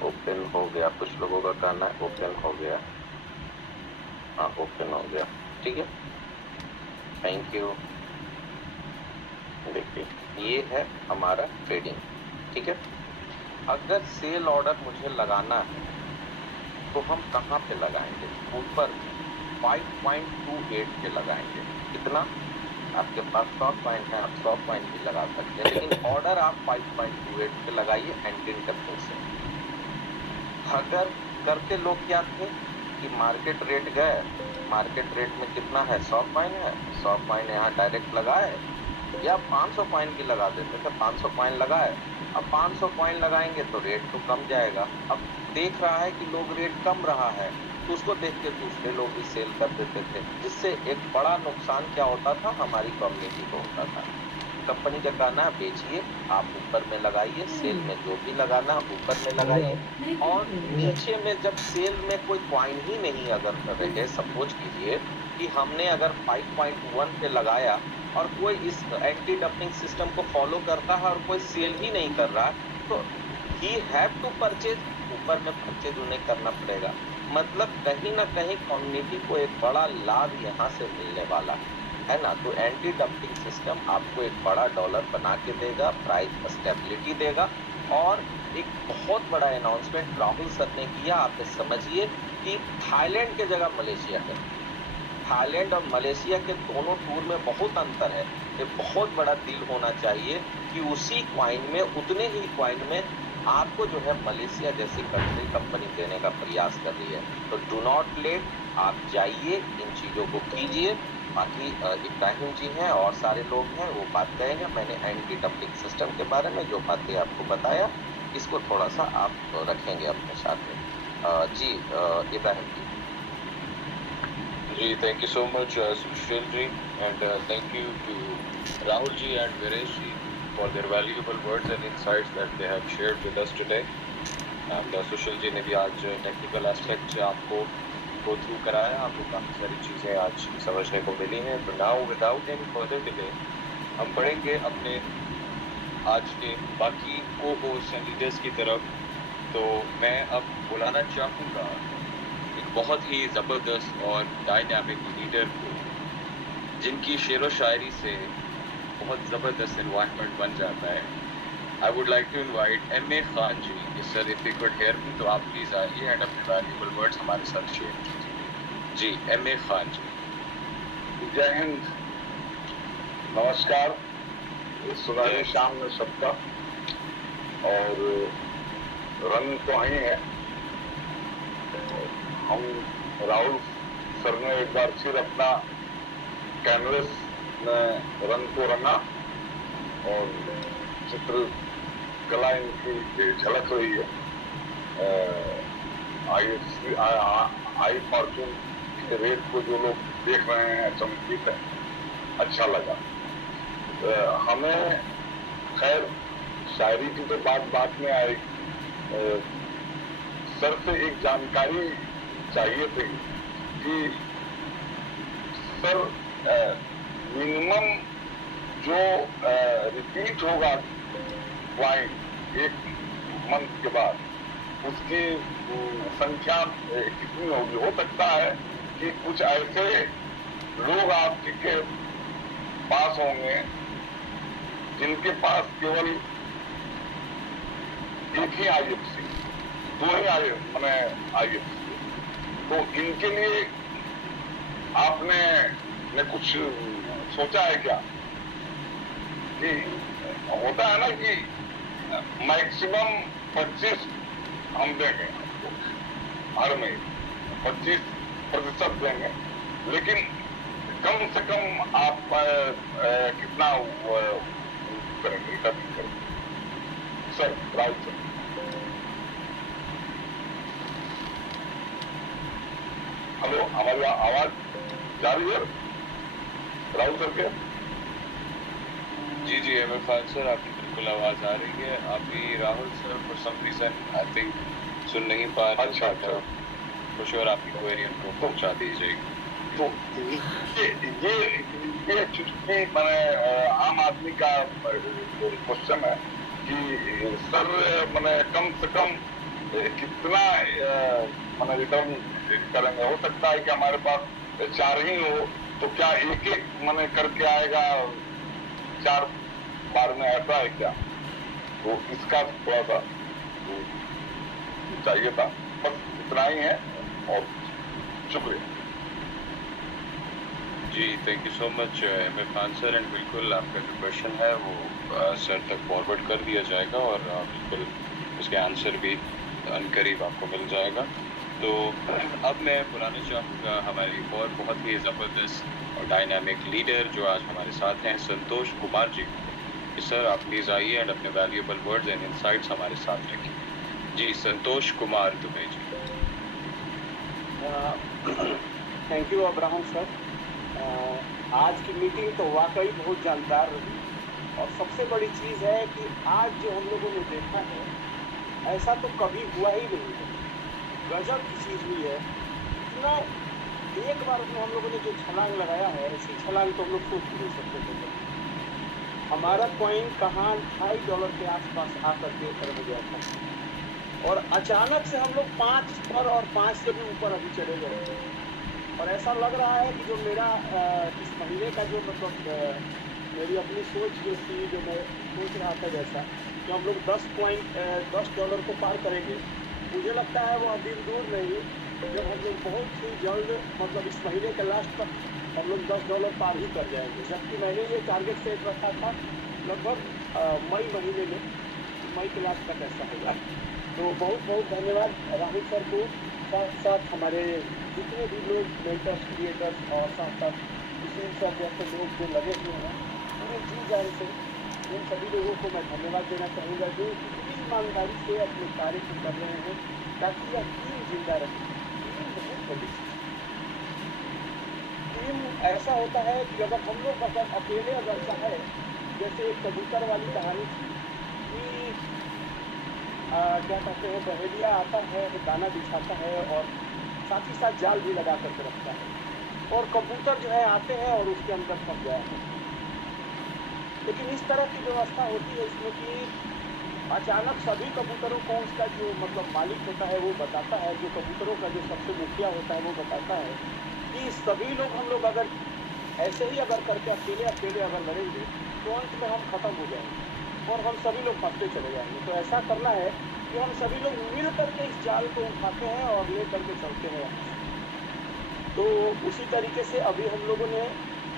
ओपन हो गया, कुछ लोगों का कहना है ओपन हो गया। हाँ, ओपन हो गया, ठीक है, थैंक यू। देखिए ये है हमारा ट्रेडिंग, ठीक है। अगर सेल ऑर्डर मुझे लगाना है तो हम कहाँ पे लगाएंगे? ऊपर 5.28 पे लगाएंगे। कितना? आपके पास 100 पॉइंट है, आप 100 पॉइंट भी लगा सकते हैं, लेकिन ऑर्डर आप 5.28 पे लगाइए एंटी इंटरफेरेंस से। अगर करते लोग क्या थे कि मार्केट रेट गए, मार्केट रेट में कितना है, 100 पॉइंट है, 100 पॉइंट यहाँ डायरेक्ट लगाए, या 500 पॉइंट भी लगा देते थे, 500 पॉइंट लगाए। अब 500 पॉइंट लगाएंगे तो रेट तो कम जाएगा। अब देख रहा है कि लोग रेट कम रहा है तो उसको देख के दूसरे लोग भी सेल कर देते थे, जिससे एक बड़ा नुकसान क्या होता था, हमारी कम्युनिटी को होता था। कंपनी का कहना है बेचिए, आप ऊपर में लगाइए, सेल में जो भी लगाना ऊपर में लगाइए, और नीचे में जब सेल में कोई क्वाइन ही नहीं अगर रहे, सपोज कीजिए कि हमने अगर 5.1 पे लगाया और कोई इस एंटी डंपिंग सिस्टम को फॉलो करता है और कोई सेल ही नहीं कर रहा, तो ही हैव टू परचेज, ऊपर में परचेज उन्हें करना पड़ेगा। मतलब कहीं ना कहीं कम्युनिटी को एक बड़ा लाभ यहाँ से मिलने वाला है ना। तो एंटी डंपिंग सिस्टम आपको एक बड़ा डॉलर बना के देगा, प्राइस स्टेबिलिटी देगा। और एक बहुत बड़ा अनाउंसमेंट राहुल सर ने किया, आप समझिए कि थाईलैंड के जगह मलेशिया है। थाईलैंड और मलेशिया के दोनों टूर में बहुत अंतर है। ये बहुत बड़ा डील होना चाहिए कि उसी क्वाइन में, उतने ही क्वाइन में आपको जो है मलेशिया जैसी कंट्री कंपनी देने का प्रयास कर रही है। तो डू नॉट लेट, आप जाइए, इन चीज़ों को कीजिए। बाकी इब्राहिम जी हैं और सारे लोग हैं, वो बात कहेंगे। मैंने एंटी डंपिंग सिस्टम के बारे में जो बातें आपको बताया, इसको थोड़ा सा आप रखेंगे अपने साथ में। जी इब्राहिम जी। जी, thank you so much, Sushil ji, and thank you to Rahul ji and Viresh ji for their valuable words and insights that they have shared with us today. And Sushil ji ने भी आज technical aspect से आपको go through कराया, आपको काफ़ी सारी चीज़ें आज समझने को मिली हैं। तो now without any further delay हम बढ़ेंगे अपने आज के बाकी को होस्ट एंड लीडर्स की तरफ। तो मैं अब बुलाना चाहूँगा एक बहुत ही ज़बरदस्त और डायनामिक लीडर को, जिनकी शेर व शायरी से बहुत ज़बरदस्त एनवायरनमेंट बन जाता है। I would like to invite M.A. Khan ji. Sir if you could hear me तो आप प्लीज़ आइए एंड अपने वैल्यूबल वर्ड्स हमारे साथ शेयर कीजिए। जी M.A. खान जी। जय हिंद, नमस्कार, सुबह शाम में सबका। और रंग तो ही है, हम राहुल सर ने एक बार फिर अपना कैनवस में रंग को रंगा और चित्र कला इनकी झलक रही है। आई फॉर्चून के रेट को जो लोग देख रहे हैं चमकीत है, अच्छा लगा। हमें खैर शायरी की तो बात में आई, सर से एक जानकारी चाहिए थी कि सर मिनिमम जो रिपीट होगा क्वाइन एक मंथ के बाद, उसकी संख्या कितनी होगी? हो सकता है कि कुछ ऐसे लोग आपके पास होंगे जिनके पास केवल एक ही IFC, दो ही IFC, तो इनके लिए आपने कुछ सोचा है क्या? कि होता है ना कि मैक्सिमम 25 हम देंगे आपको, हर महीने 25% देंगे, लेकिन कम से कम आप कितना करेंगे? Sir Rahul sir. हेलो, हमारी आवाज जा रही है राहुल सर के? जी M.A. खान सर, आपकी बिल्कुल आवाज़ आ रही है। अभी Rahul sir for some reason I think सुन नहीं पा रहे। अच्छा तो श्योर आपकी क्वेरी उनको पहुंचा दी जाएगी। तो ये चुटकी मैंने आम आदमी का क्वेश्चन है कि सर मैंने कम से कम कितना मैंने रिटर्न करेंगे। हो सकता है कि हमारे पास 4 ही हो, तो क्या एक एक मैंने करके आएगा 4 बार में, ऐसा है क्या? तो इसका थोड़ा सा चाहिए था, बस इतना ही है और शुक्रिया जी। Thank you so much MF Khan sir. And बिल्कुल आपका जो क्वेश्चन है वो सर तक फॉरवर्ड कर दिया जाएगा और बिल्कुल उसके आंसर भी अनकरीब आपको मिल जाएगा। तो अब मैं बुलाना चाहूँगा हमारे एक और बहुत ही ज़बरदस्त और डायनामिक लीडर जो आज हमारे साथ हैं, संतोष कुमार जी। सर आप प्लीज़ आइए एंड अपने वैल्यूएबल वर्ड्स एंड इनसाइट्स हमारे साथ रखिए। जी, Santosh Kumar Dubey ji. Thank you Abraham sir. आज की मीटिंग तो वाकई बहुत जानदार रही और सबसे बड़ी चीज़ है कि आज जो हम लोगों ने देखा है ऐसा तो कभी हुआ ही नहीं है। गजब की चीज़ हुई है। इतना एक बार में हम लोगों ने जो छलांग लगाया है, ऐसी छलांग तो हम लोग सोच भी नहीं सकते थे। हमारा कॉइन कहाँ $2.5 के आसपास आकर के रह गया था और अचानक से हम लोग 5 पर और 5 से भी ऊपर अभी चले गए और ऐसा लग रहा है कि जो मेरा इस महीने का जो मतलब मेरी अपनी सोच जो थी, जो मैं सोच रहा था जैसा कि हम लोग $10 को पार करेंगे, मुझे लगता है वो अभी दूर नहीं, जब हम लोग बहुत ही जल्द मतलब इस महीने के लास्ट तक हम लोग $10 पार ही कर जाएंगे। जबकि मैंने ये टारगेट सेट रखा था लगभग मई महीने में, मई के लास्ट तक ऐसा होगा। तो बहुत बहुत धन्यवाद राहुल सर को, साथ साथ हमारे जितने भी लोग मेंटर्स, क्रिएटर्स और साथ साथ किसी सब जैसे लोग जो लगे हुए हैं पूरे जी जान से, उन सभी लोगों को मैं धन्यवाद देना चाहूँगा जो इतनी ईमानदारी से अपने कार्य को कर रहे हैं ताकि यह टीम जिंदा रहे। टीम बहुत बड़ी टीम ऐसा होता है कि अगर हम लोग अगर अकेले अगर चाहे, जैसे एक कबूतर वाली कहानी थी कि क्या कहते हैं, बहेलिया आता है, दाना बिछाता है और साथ ही साथ जाल भी लगा करके रखता है और कबूतर जो है आते हैं और उसके अंदर फंस गया है। लेकिन इस तरह की व्यवस्था होती है इसमें कि अचानक सभी कबूतरों को उसका जो मतलब मालिक होता है वो बताता है, जो कबूतरों का जो सबसे मुखिया होता है वो बताता है कि सभी लोग हम लोग अगर ऐसे ही अगर करके अकेले अगर लड़ेंगे तो अंत में हम खत्म हो जाएंगे और हम सभी लोग फंसते चले जाएंगे। तो ऐसा करना है कि हम सभी लोग मिल करके इस जाल को उठाते हैं और ले करके चलते हैं। तो उसी तरीके से अभी हम लोगों ने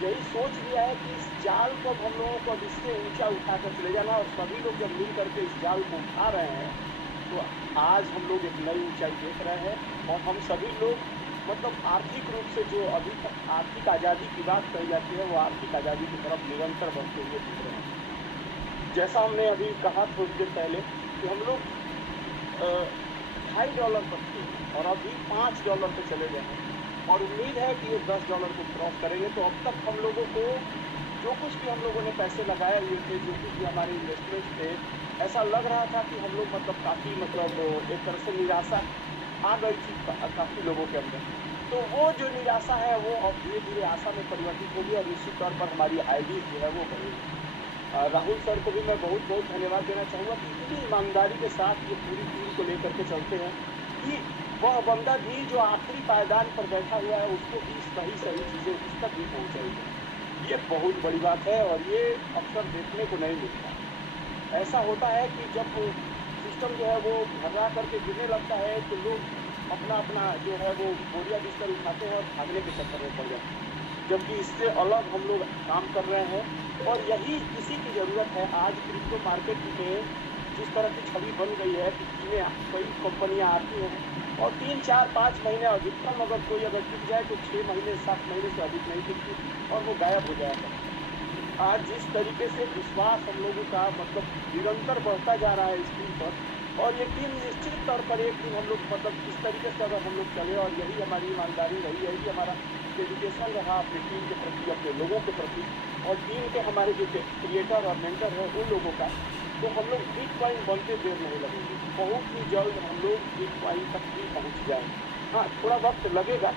यही सोच लिया है कि इस जाल को अब हम लोगों को अब इससे ऊंचा उठा कर चले जाना और सभी लोग जब मिल करके इस जाल को उठा रहे हैं तो आज हम लोग एक नई ऊंचाई देख रहे हैं और हम सभी लोग मतलब आर्थिक रूप से जो अभी तक आर्थिक आज़ादी की बात कही जाती है वो आर्थिक आज़ादी की तरफ निरंतर बढ़ते हुए दिख रहे हैं। जैसा हमने अभी कहा थोड़ी देर पहले कि हम लोग $2.5 पर थे और अभी $5 पे चले गए हैं और उम्मीद है कि ये $10 को क्रॉस करेंगे। तो अब तक हम लोगों को जो कुछ भी हम लोगों ने पैसे लगाए हुए थे, जो कुछ भी हमारे इन्वेस्टमेंट थे, ऐसा लग रहा था कि हम लोग मतलब काफ़ी मतलब एक तरह से निराशा आ गई थी काफ़ी लोगों के अंदर। तो वो जो निराशा है वो अब धीरे धीरे आशा में परिवर्तित होगी और इसी तौर पर हमारी आईडी जो है वो बढ़ेगी। राहुल सर को भी मैं बहुत बहुत धन्यवाद देना चाहूँगा कि इतनी ईमानदारी के साथ ये पूरी टीम को लेकर के चलते हैं कि वह बंदा भी जो आखिरी पायदान पर बैठा हुआ है उसको भी सही चीज़ें उस तक भी पहुँचाएगी। ये बहुत बड़ी बात है और ये अक्सर देखने को नहीं मिलता। ऐसा होता है कि जब सिस्टम जो है वो भरा करके गिरने लगता है तो लोग अपना अपना जो है वो बोरिया बिस्तर उठाते हैं और भागने के चक्कर में पड़ जाते हैं, जबकि इससे अलग हम लोग काम कर रहे हैं और यही इसी की ज़रूरत है। आज क्रिप्टो मार्केट में जिस तरह की छवि बन गई है कि इसमें कई कंपनियां आती हैं और 3, 4, 5 महीने अधिकतम अगर कोई अगर टिक जाए तो 6 महीने 7 महीने से अधिक नहीं टिकती और वो गायब हो जाएगा। आज जिस तरीके से विश्वास हम लोगों का मतलब निरंतर बढ़ता जा रहा है इस टीम पर और ये टीम निश्चित तौर पर एक दिन हम लोग मतलब इस तरीके से अगर हम लोग चले और यही हमारी ईमानदारी रही, यही हमारा डेडिकेशन रहा अपनी टीम के प्रति, अपने लोगों के प्रति और टीम के हमारे जो क्रिएटर और मेंटर हैं उन लोगों का, तो हम लोग बिटकॉइन बनते देर नहीं लगेंगे। बहुत ही जल्द हम लोग बिटकॉइन तक भी पहुँच जाएंगे। हाँ, थोड़ा वक्त लगेगा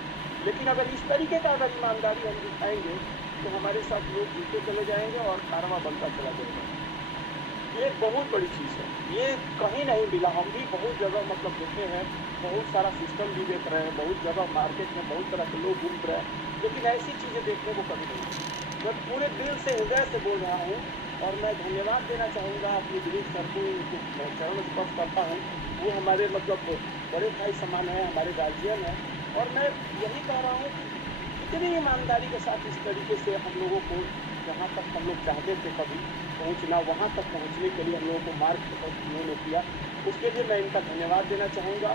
लेकिन अगर इस तरीके का अगर ईमानदारी हम दिखाएंगे तो हमारे साथ लोग जुड़ते चले जाएंगे और कारवा बनता चला जाएगा। ये एक बहुत बड़ी चीज़ है, ये कहीं नहीं मिला। हम भी बहुत जगह मतलब देखे हैं, बहुत सारा सिस्टम भी देख रहे हैं, बहुत जगह मार्केट में बहुत तरह के लोग घूम रहे हैं, लेकिन ऐसी चीज़ें देखने को कभी नहीं मिली। मैं पूरे दिल से हृदय से बोल रहा हूँ और मैं धन्यवाद देना चाहूँगा अपने दिलीप सर को, उनको मैं चरण स्पर्श करता हूँ। वो हमारे मतलब बड़े भाई समान हैं, हमारे गार्जियन हैं, और मैं यही कह रहा हूँ कि इतनी ईमानदारी के साथ इस तरीके से हम लोगों को जहाँ तक हम लोग चाहते थे कभी पहुँचना, वहाँ तक पहुँचने के लिए हम लोगों को मार्ग उन्होंने किया, उसके लिए मैं इनका धन्यवाद देना चाहूँगा।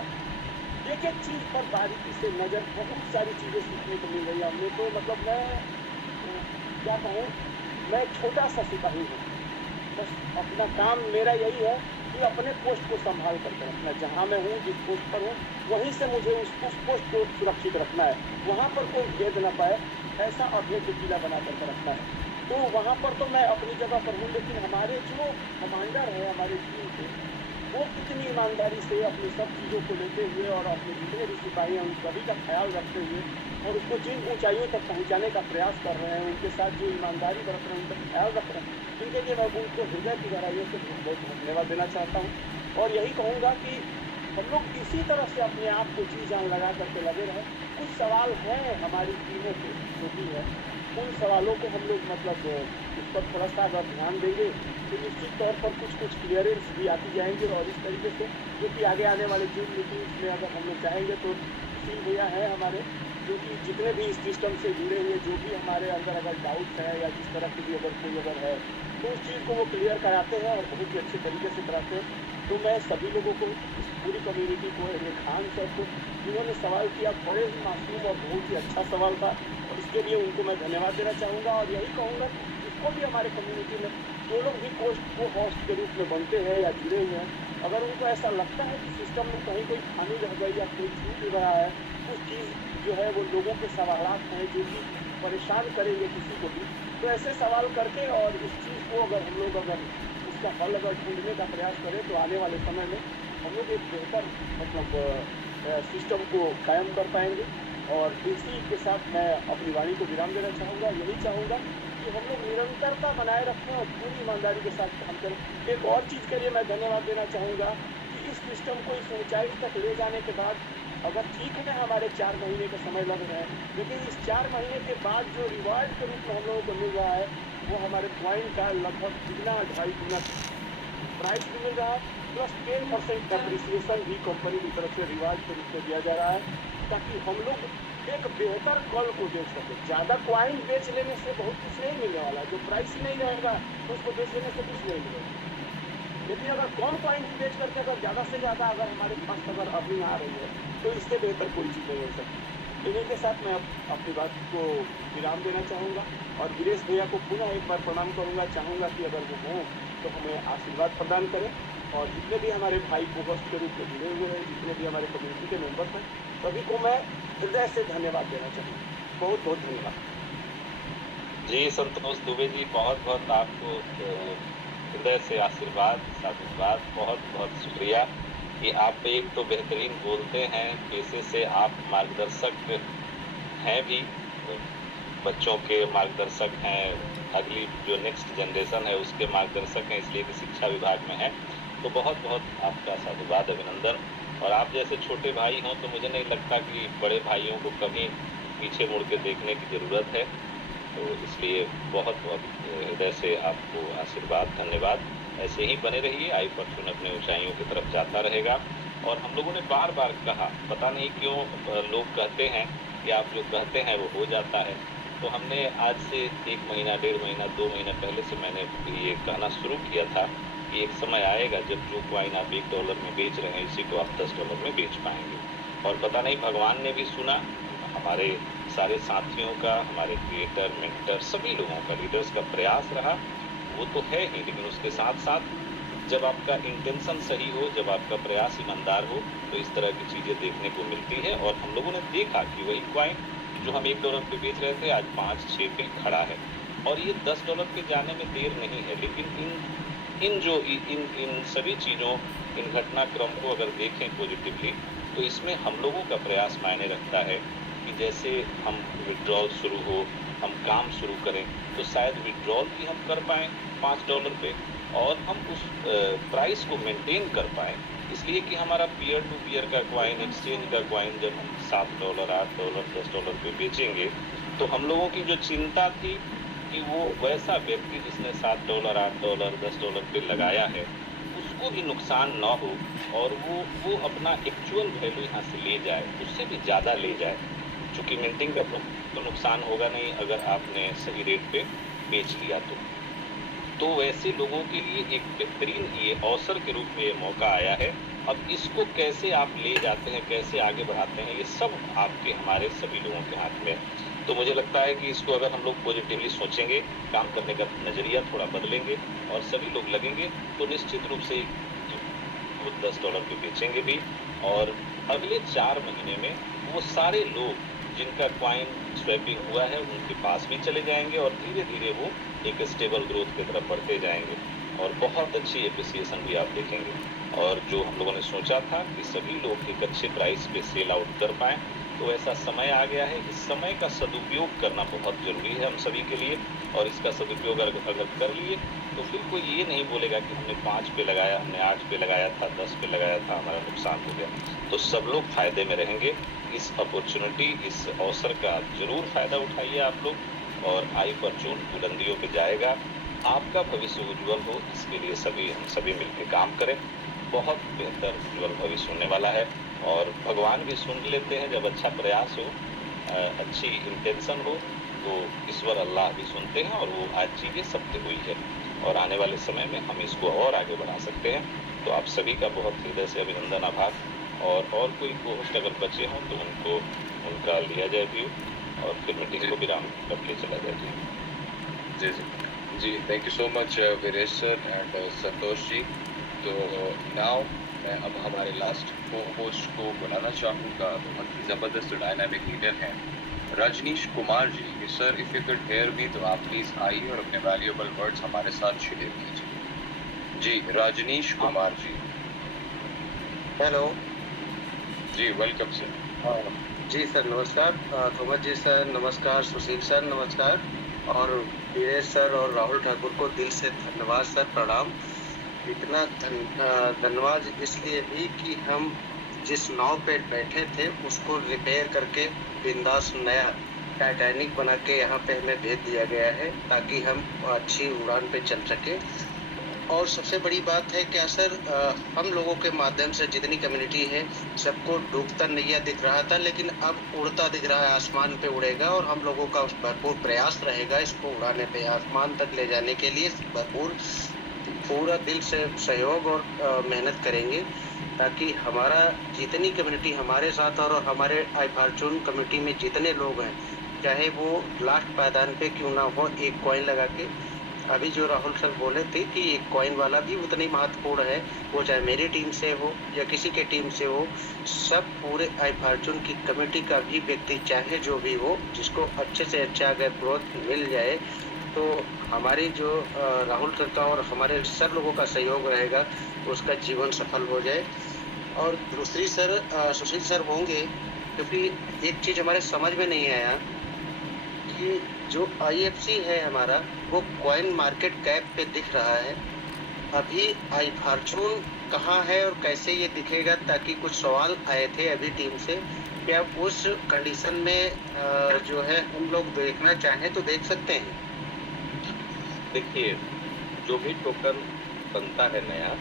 एक एक चीज़ पर बारीकी से नज़र, बहुत सारी चीज़ें सीखने को मिल रही है हमने। तो मतलब मैं क्या कहूँ, मैं एक छोटा सा सिपाही हूँ, बस अपना काम मेरा यही है कि अपने पोस्ट को संभाल करके रखना। जहाँ मैं हूँ, जिस पोस्ट पर हूँ, वहीं से मुझे उस पोस्ट को सुरक्षित रखना है, वहाँ पर कोई भेद न पाए, ऐसा अभेद किला बना करके रखना है। तो वहाँ पर तो मैं अपनी जगह पर हूँ, लेकिन हमारे जो कमांडर है हमारे टीम के, वो कितनी ईमानदारी से अपनी सब चीज़ों को लेते हुए और अपने जितने भी सिपाही हैं उन सभी का ख्याल रखते हुए और उसको जिन ऊंचाइयों तक पहुंचाने का प्रयास कर रहे हैं, उनके साथ जो ईमानदारी बरत रहे हैं, उनका ख्याल रख रहे हैं, इनके लिए मैं उनको हृदय की गहराइयों से बहुत धन्यवाद देना चाहता हूँ। और यही कहूँगा कि हम लोग इसी तरह से अपने आप को जी जान लगा करके लगे रहें। कुछ सवाल हैं हमारी टीमों के जो भी है, उन सवालों को हम लोग मतलब उस पर थोड़ा सा अगर ध्यान देंगे तो निश्चित तौर पर कुछ क्लियरेंस भी आती जाएंगे। और इस तरीके से जो कि आगे आने वाले जूम मीटिंग्स में अगर हम लोग चाहेंगे तो सुशील भैया हैं हमारे, जो कि जितने भी इस सिस्टम से जुड़े हुए जो भी हमारे अंदर अगर डाउट्स हैं या जिस तरह की भी अगर कोई अगर है तो उस चीज़ को वो क्लियर कराते हैं और बहुत ही अच्छे तरीके से कराते हैं। तो मैं सभी लोगों को, इस पूरी कम्युनिटी को, खान सर को, जिन्होंने सवाल किया, बड़े ही मासूम और बहुत ही अच्छा सवाल था और इसके लिए उनको मैं धन्यवाद देना चाहूँगा। और यही कहूँगा कि जिसको भी हमारे कम्युनिटी में जो लोग भी पोस्ट को होस्ट के रूप में बनते हैं या जुड़े हुए हैं, अगर उनको ऐसा लगता है कि सिस्टम में कहीं कोई खामी रह गई या कोई छूट रहा है, कुछ चीज़ जो है वो लोगों के सवालात हैं जो कि परेशान करेंगे किसी को भी, तो ऐसे सवाल करके और इस चीज़ को अगर हम लोग अगर उसका हल अगर ढूंढने का प्रयास करें तो आने वाले समय में हम लोग एक बेहतर मतलब सिस्टम को कायम कर पाएंगे। और इसी के साथ मैं अपनी वाणी को विराम देना चाहूँगा। यही चाहूँगा कि हम लोग निरंतरता बनाए रखें और पूरी ईमानदारी के साथ काम करें। एक और चीज़ के लिए मैं धन्यवाद देना चाहूँगा कि इस सिस्टम को इस ऊंचाई तक ले जाने के बाद अगर ठीक है हमारे 4 महीने का समय लग रहा है, लेकिन इस 4 महीने के बाद जो रिवार्ड के रूप में हम लोगों को मिल रहा है वो हमारे पॉइंट का लगभग 2.5 प्राइस भी मिल रहा है, प्लस 10% का अप्रिसिएशन भी कंपनी की तरफ से रिवार्ड के रूप में दिया जा रहा है, ताकि हम लोग एक बेहतर कल को देख सके। ज़्यादा क्वाइन बेच लेने से बहुत कुछ नहीं मिलने वाला, जो प्राइस ही नहीं रहेगा तो उसको बेच लेने से कुछ नहीं मिलेगा। लेकिन अगर कम क्वाइन बेच करके अगर ज़्यादा से ज़्यादा अगर हमारे पास अगर अर्निंग आ रही है तो इससे बेहतर कोई चीज़ नहीं हो सकती। इन्हीं के साथ मैं अपनी बात को विराम देना चाहूँगा और वीरेश भैया को पुनः एक बार प्रणाम करूँगा। चाहूँगा कि अगर वो हों तो हमें आशीर्वाद प्रदान करें और जितने भी हमारे भाई को होस्ट के रूप में जुड़े हुए हैं, जितने भी हमारे कम्युनिटी के मेंबर्स हैं, सभी को मैं हृदय से धन्यवाद देना चाहूँगा। बहुत बहुत धन्यवाद। जी संतोष दुबे जी, बहुत बहुत आपको हृदय से आशीर्वाद, साधुवाद, बहुत बहुत शुक्रिया कि आप एक तो बेहतरीन बोलते हैं, पेशे से आप मार्गदर्शक हैं भी, बच्चों के मार्गदर्शक हैं, अगली जो नेक्स्ट जनरेशन है उसके मार्गदर्शक हैं, इसलिए कि शिक्षा विभाग में हैं। तो बहुत बहुत आपका साधुवाद, अभिनंदन। और आप जैसे छोटे भाई हों तो मुझे नहीं लगता कि बड़े भाइयों को कभी पीछे मुड़ के देखने की ज़रूरत है। तो इसलिए बहुत बहुत हृदय से आपको आशीर्वाद, धन्यवाद। ऐसे ही बने रहिए, आई फॉर्चून अपने ऊंचाइयों की तरफ जाता रहेगा। और हम लोगों ने बार बार कहा, पता नहीं क्यों लोग कहते हैं कि आप जो कहते हैं वो हो जाता है। तो हमने आज से 1 महीना, 1.5 महीना, 2 महीना पहले से मैंने ये कहना शुरू किया था कि एक समय आएगा जब जो कॉइन आप $1 में बेच रहे हैं, इसी को आप $10 में बेच पाएंगे। और पता नहीं भगवान ने भी सुना, हमारे सारे साथियों का, हमारे क्रिएटर, मेंटर, सभी लोगों का, लीडर्स का प्रयास रहा, वो तो है ही, लेकिन उसके साथ साथ जब आपका इंटेंशन सही हो, जब आपका प्रयास ईमानदार हो, तो इस तरह की चीज़ें देखने को मिलती है। और हम लोगों ने देखा कि वही कॉइन जो हम $1 पे बेच रहे थे आज 5-6 पे खड़ा है। और ये $10 पे जाने में देर नहीं है, लेकिन इन सभी चीज़ों, इन घटनाक्रम को अगर देखें पॉजिटिवली तो इसमें हम लोगों का प्रयास मायने रखता है कि जैसे हम विड्रॉल शुरू हो, हम काम शुरू करें, तो शायद विड्रॉल भी हम कर पाएँ $5 पे और हम उस प्राइस को मेंटेन कर पाएँ। इसलिए कि हमारा पीयर टू पीयर का कॉइन, एक्सचेंज का कॉइन जब हम $7, $8, $10 पे बेचेंगे, तो हम लोगों की जो चिंता थी कि वो वैसा व्यक्ति जिसने $7, $8, $10 पे लगाया है, उसको भी नुकसान ना हो और वो अपना एक्चुअल वैल्यू यहाँ से ले जाए, उससे भी ज़्यादा ले जाए। चूँकि मिंटिंग का तो नुकसान होगा नहीं अगर आपने सही रेट पे बेच लिया तो वैसे लोगों के लिए एक बेहतरीन ये अवसर के रूप में ये मौका आया है। अब इसको कैसे आप ले जाते हैं, कैसे आगे बढ़ाते हैं, ये सब आपके हमारे सभी लोगों के हाथ में है। तो मुझे लगता है कि इसको अगर हम लोग पॉजिटिवली सोचेंगे, काम करने का नज़रिया थोड़ा बदलेंगे और सभी लोग लगेंगे, तो निश्चित रूप से वो $10 पे बेचेंगे भी और अगले 4 महीने में वो सारे लोग जिनका कॉइन स्वैपिंग हुआ है उनके पास भी चले जाएंगे और धीरे धीरे वो एक स्टेबल ग्रोथ की तरफ बढ़ते जाएंगे और बहुत अच्छी एप्रिसिएशन भी आप देखेंगे। और जो हम लोगों ने सोचा था कि सभी लोग एक अच्छे प्राइस पे सेल आउट कर पाएँ, तो ऐसा समय आ गया है। इस समय का सदुपयोग करना बहुत ज़रूरी है हम सभी के लिए और इसका सदुपयोग अगर कर लिए तो फिर कोई ये नहीं बोलेगा कि हमने 5 पे लगाया, हमने 8 पे लगाया था, 10 पे लगाया था, हमारा नुकसान हो गया। तो सब लोग फ़ायदे में रहेंगे। इस अपॉर्चुनिटी, इस अवसर का ज़रूर फ़ायदा उठाइए आप लोग और आई परचून बुलंदियों पे जाएगा। आपका भविष्य उज्ज्वल हो, इसके लिए हम सभी मिलकर काम करें। बहुत बेहतर उज्ज्वल भविष्य होने वाला है और भगवान भी सुन लेते हैं जब अच्छा प्रयास हो, अच्छी इंटेंशन हो, तो ईश्वर अल्लाह भी सुनते हैं और वो आज चीज़ें सत्य हुई है और आने वाले समय में हम इसको और आगे बढ़ा सकते हैं। तो आप सभी का बहुत हृदय से अभिनंदन, आभार और कोई पोस्ट अगर बचे हों तो उनका लिया जाए व्यू और फिर मीटिंग को विराम कर ले चला जाए। जी जी जी, thank you so much Viresh sir and Santosh ji. तो नाउ मैं अब हमारे लास्ट को होस्ट को बुलाना चाहूँगा। बहुत ही ज़बरदस्त डायनामिक लीडर हैं Rajneesh Kumar ji. Sir if you could hear me तो आप प्लीज़ आइए और अपने वैल्यूएबल वर्ड्स हमारे साथ शेयर कीजिए। जी रजनीश कुमार जी। हेलो जी वेलकम सर। जी सर नमस्कार। थोमस जी सर नमस्कार, सुशील सर नमस्कार और वीरेश सर और राहुल ठाकुर को दिल से धन्यवाद सर, प्रणाम। इतना धन्यवाद इसलिए भी कि हम जिस नाव पे बैठे थे उसको रिपेयर करके बिंदास नया टाइटैनिक बना के यहाँ पे हमें भेज दिया गया है ताकि हम अच्छी उड़ान पे चल सके। और सबसे बड़ी बात है क्या सर, हम लोगों के माध्यम से जितनी कम्युनिटी है सबको डूबता नैया दिख रहा था, लेकिन अब उड़ता दिख रहा है, आसमान पे उड़ेगा और हम लोगों का भरपूर प्रयास रहेगा इसको उड़ाने पे, आसमान तक ले जाने के लिए भरपूर पूरा दिल से सहयोग और मेहनत करेंगे ताकि हमारा जितनी कम्युनिटी हमारे साथ और हमारे आई फॉर्चून कम्युनिटी में जितने लोग हैं, चाहे वो लास्ट पायदान पे क्यों ना हो, एक कॉइन लगा के, अभी जो राहुल सर बोले थे कि एक कॉइन वाला भी उतनी महत्वपूर्ण है, वो चाहे मेरी टीम से हो या किसी के टीम से हो, सब पूरे आई फॉर्चून की कमेटी का भी व्यक्ति चाहे जो भी हो, जिसको अच्छे से अच्छा अगर ग्रोथ मिल जाए तो हमारी जो राहुल सर का और हमारे सर लोगों का सहयोग रहेगा, उसका जीवन सफल हो जाए। और दूसरी सर सुशील सर होंगे, क्योंकि एक चीज़ हमारे समझ में नहीं आया कि जो IFC है हमारा, वो कॉइन मार्केट कैप पे दिख रहा है, अभी आई फॉर्चून कहाँ है और कैसे ये दिखेगा, ताकि कुछ सवाल आए थे अभी टीम से, क्या उस कंडीशन में जो है हम लोग देखना चाहें तो देख सकते हैं। देखिए जो भी टोकन बनता है नया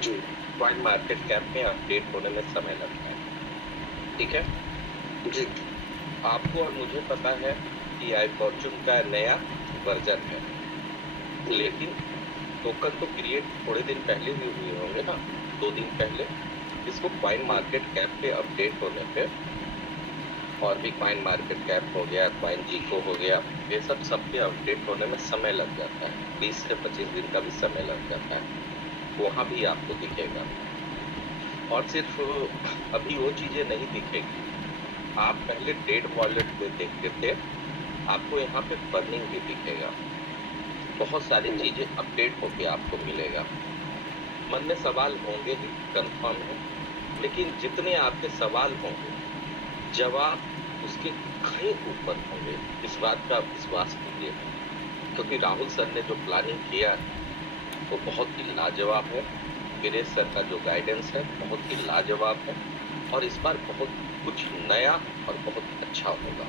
जी कॉइन मार्केट कैप में अपडेट होने में समय लगता है, ठीक है जी। आपको और मुझे पता है कि आई फॉर्चून का नया वर्जन है, लेकिन टोकन तो क्रिएट थोड़े दिन पहले ही हुए होंगे ना, 2 दिन पहले। इसको कॉइन मार्केट कैप पे अपडेट होने पे और भी कॉइन मार्केट कैप हो गया, कॉइन जीको हो गया, ये सब पे अपडेट होने में समय लग जाता है, 20 से 25 दिन का भी समय लग जाता है। वहाँ भी आपको दिखेगा और सिर्फ अभी वो चीज़ें नहीं दिखेगी। आप पहले डेड वॉलेट में देखते थे, आपको यहाँ पे बर्निंग भी दिखेगा, बहुत सारी चीज़ें अपडेट होके आपको मिलेगा। मन में सवाल होंगे ही, कंफर्म है, लेकिन जितने आपके सवाल होंगे जवाब उसके कहीं ऊपर होंगे, इस बात का आप विश्वास कीजिए, क्योंकि राहुल सर ने जो प्लानिंग किया है वो बहुत ही लाजवाब है। वीरेश सर का जो गाइडेंस है बहुत ही लाजवाब है, और इस बार बहुत कुछ नया और बहुत अच्छा होगा।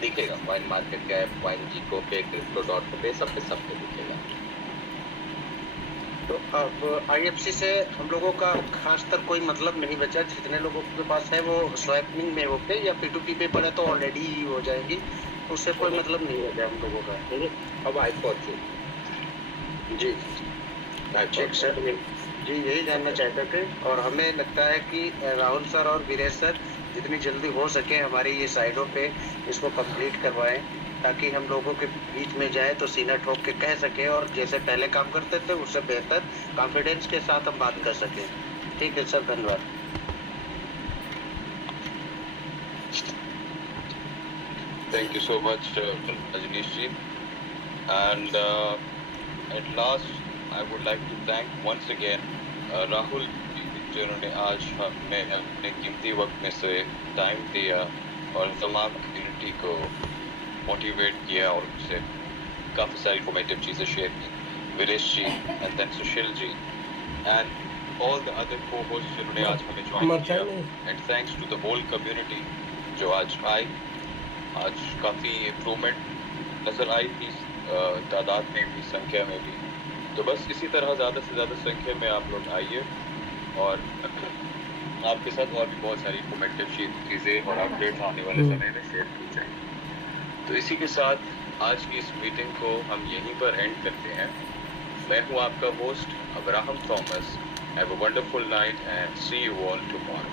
दिखेगा कॉइन मार्केट कैप, कॉइन जीको पे, क्रिप्टो.com पे, सब पे दिखेगा। तो अब आईएफसी से हम लोगों का खासतर कोई मतलब नहीं बचा। जितने लोगों के पास है वो स्वैपिंग में होके या P2P पे पड़े तो ऑलरेडी ही हो जाएगी, उससे कोई मतलब नहीं है हम लोगों का। अब आई फॉर यू जी ठीक सर, जी यही जानना चाहते थे। और हमें लगता है कि राहुल सर और वीरेश सर जितनी जल्दी हो सके हमारी ये साइडों पे इसको कंप्लीट करवाएं, ताकि हम लोगों के बीच में जाए तो सीना ठोक के कह सके, और जैसे पहले काम करते थे उससे बेहतर कॉन्फिडेंस के साथ हम बात कर सकें। ठीक है सर, धन्यवाद। Thank you so much, Rajneesh ji. And at last, I would like to thank once again Rahul ji, जिन्होंने आज हमें अपने कीमती वक्त में से टाइम दिया और तमाम कम्युनिटी को मोटिवेट किया और उससे काफ़ी सारी इन्फॉर्मेटिव चीज़ें शेयर की। Viresh ji and then Sushil ji and all the other co-host जिन्होंने आज हमें ज्वाइन किया, and thanks to the whole community जो आज आई। आज काफ़ी इम्प्रूवमेंट नज़र आई थी तादाद में भी, संख्या में भी। तो बस इसी तरह ज़्यादा से ज़्यादा संख्या में आप लोग आइए और आपके साथ और भी बहुत सारी इन्फॉर्मेटिव चीज़ें और अपडेट्स आने वाले समय में शेयर की जाएंगी। तो इसी के साथ आज की इस मीटिंग को हम यहीं पर एंड करते हैं। मैं हूँ आपका host Abraham Thomas. Have a wonderful night and see you all tomorrow.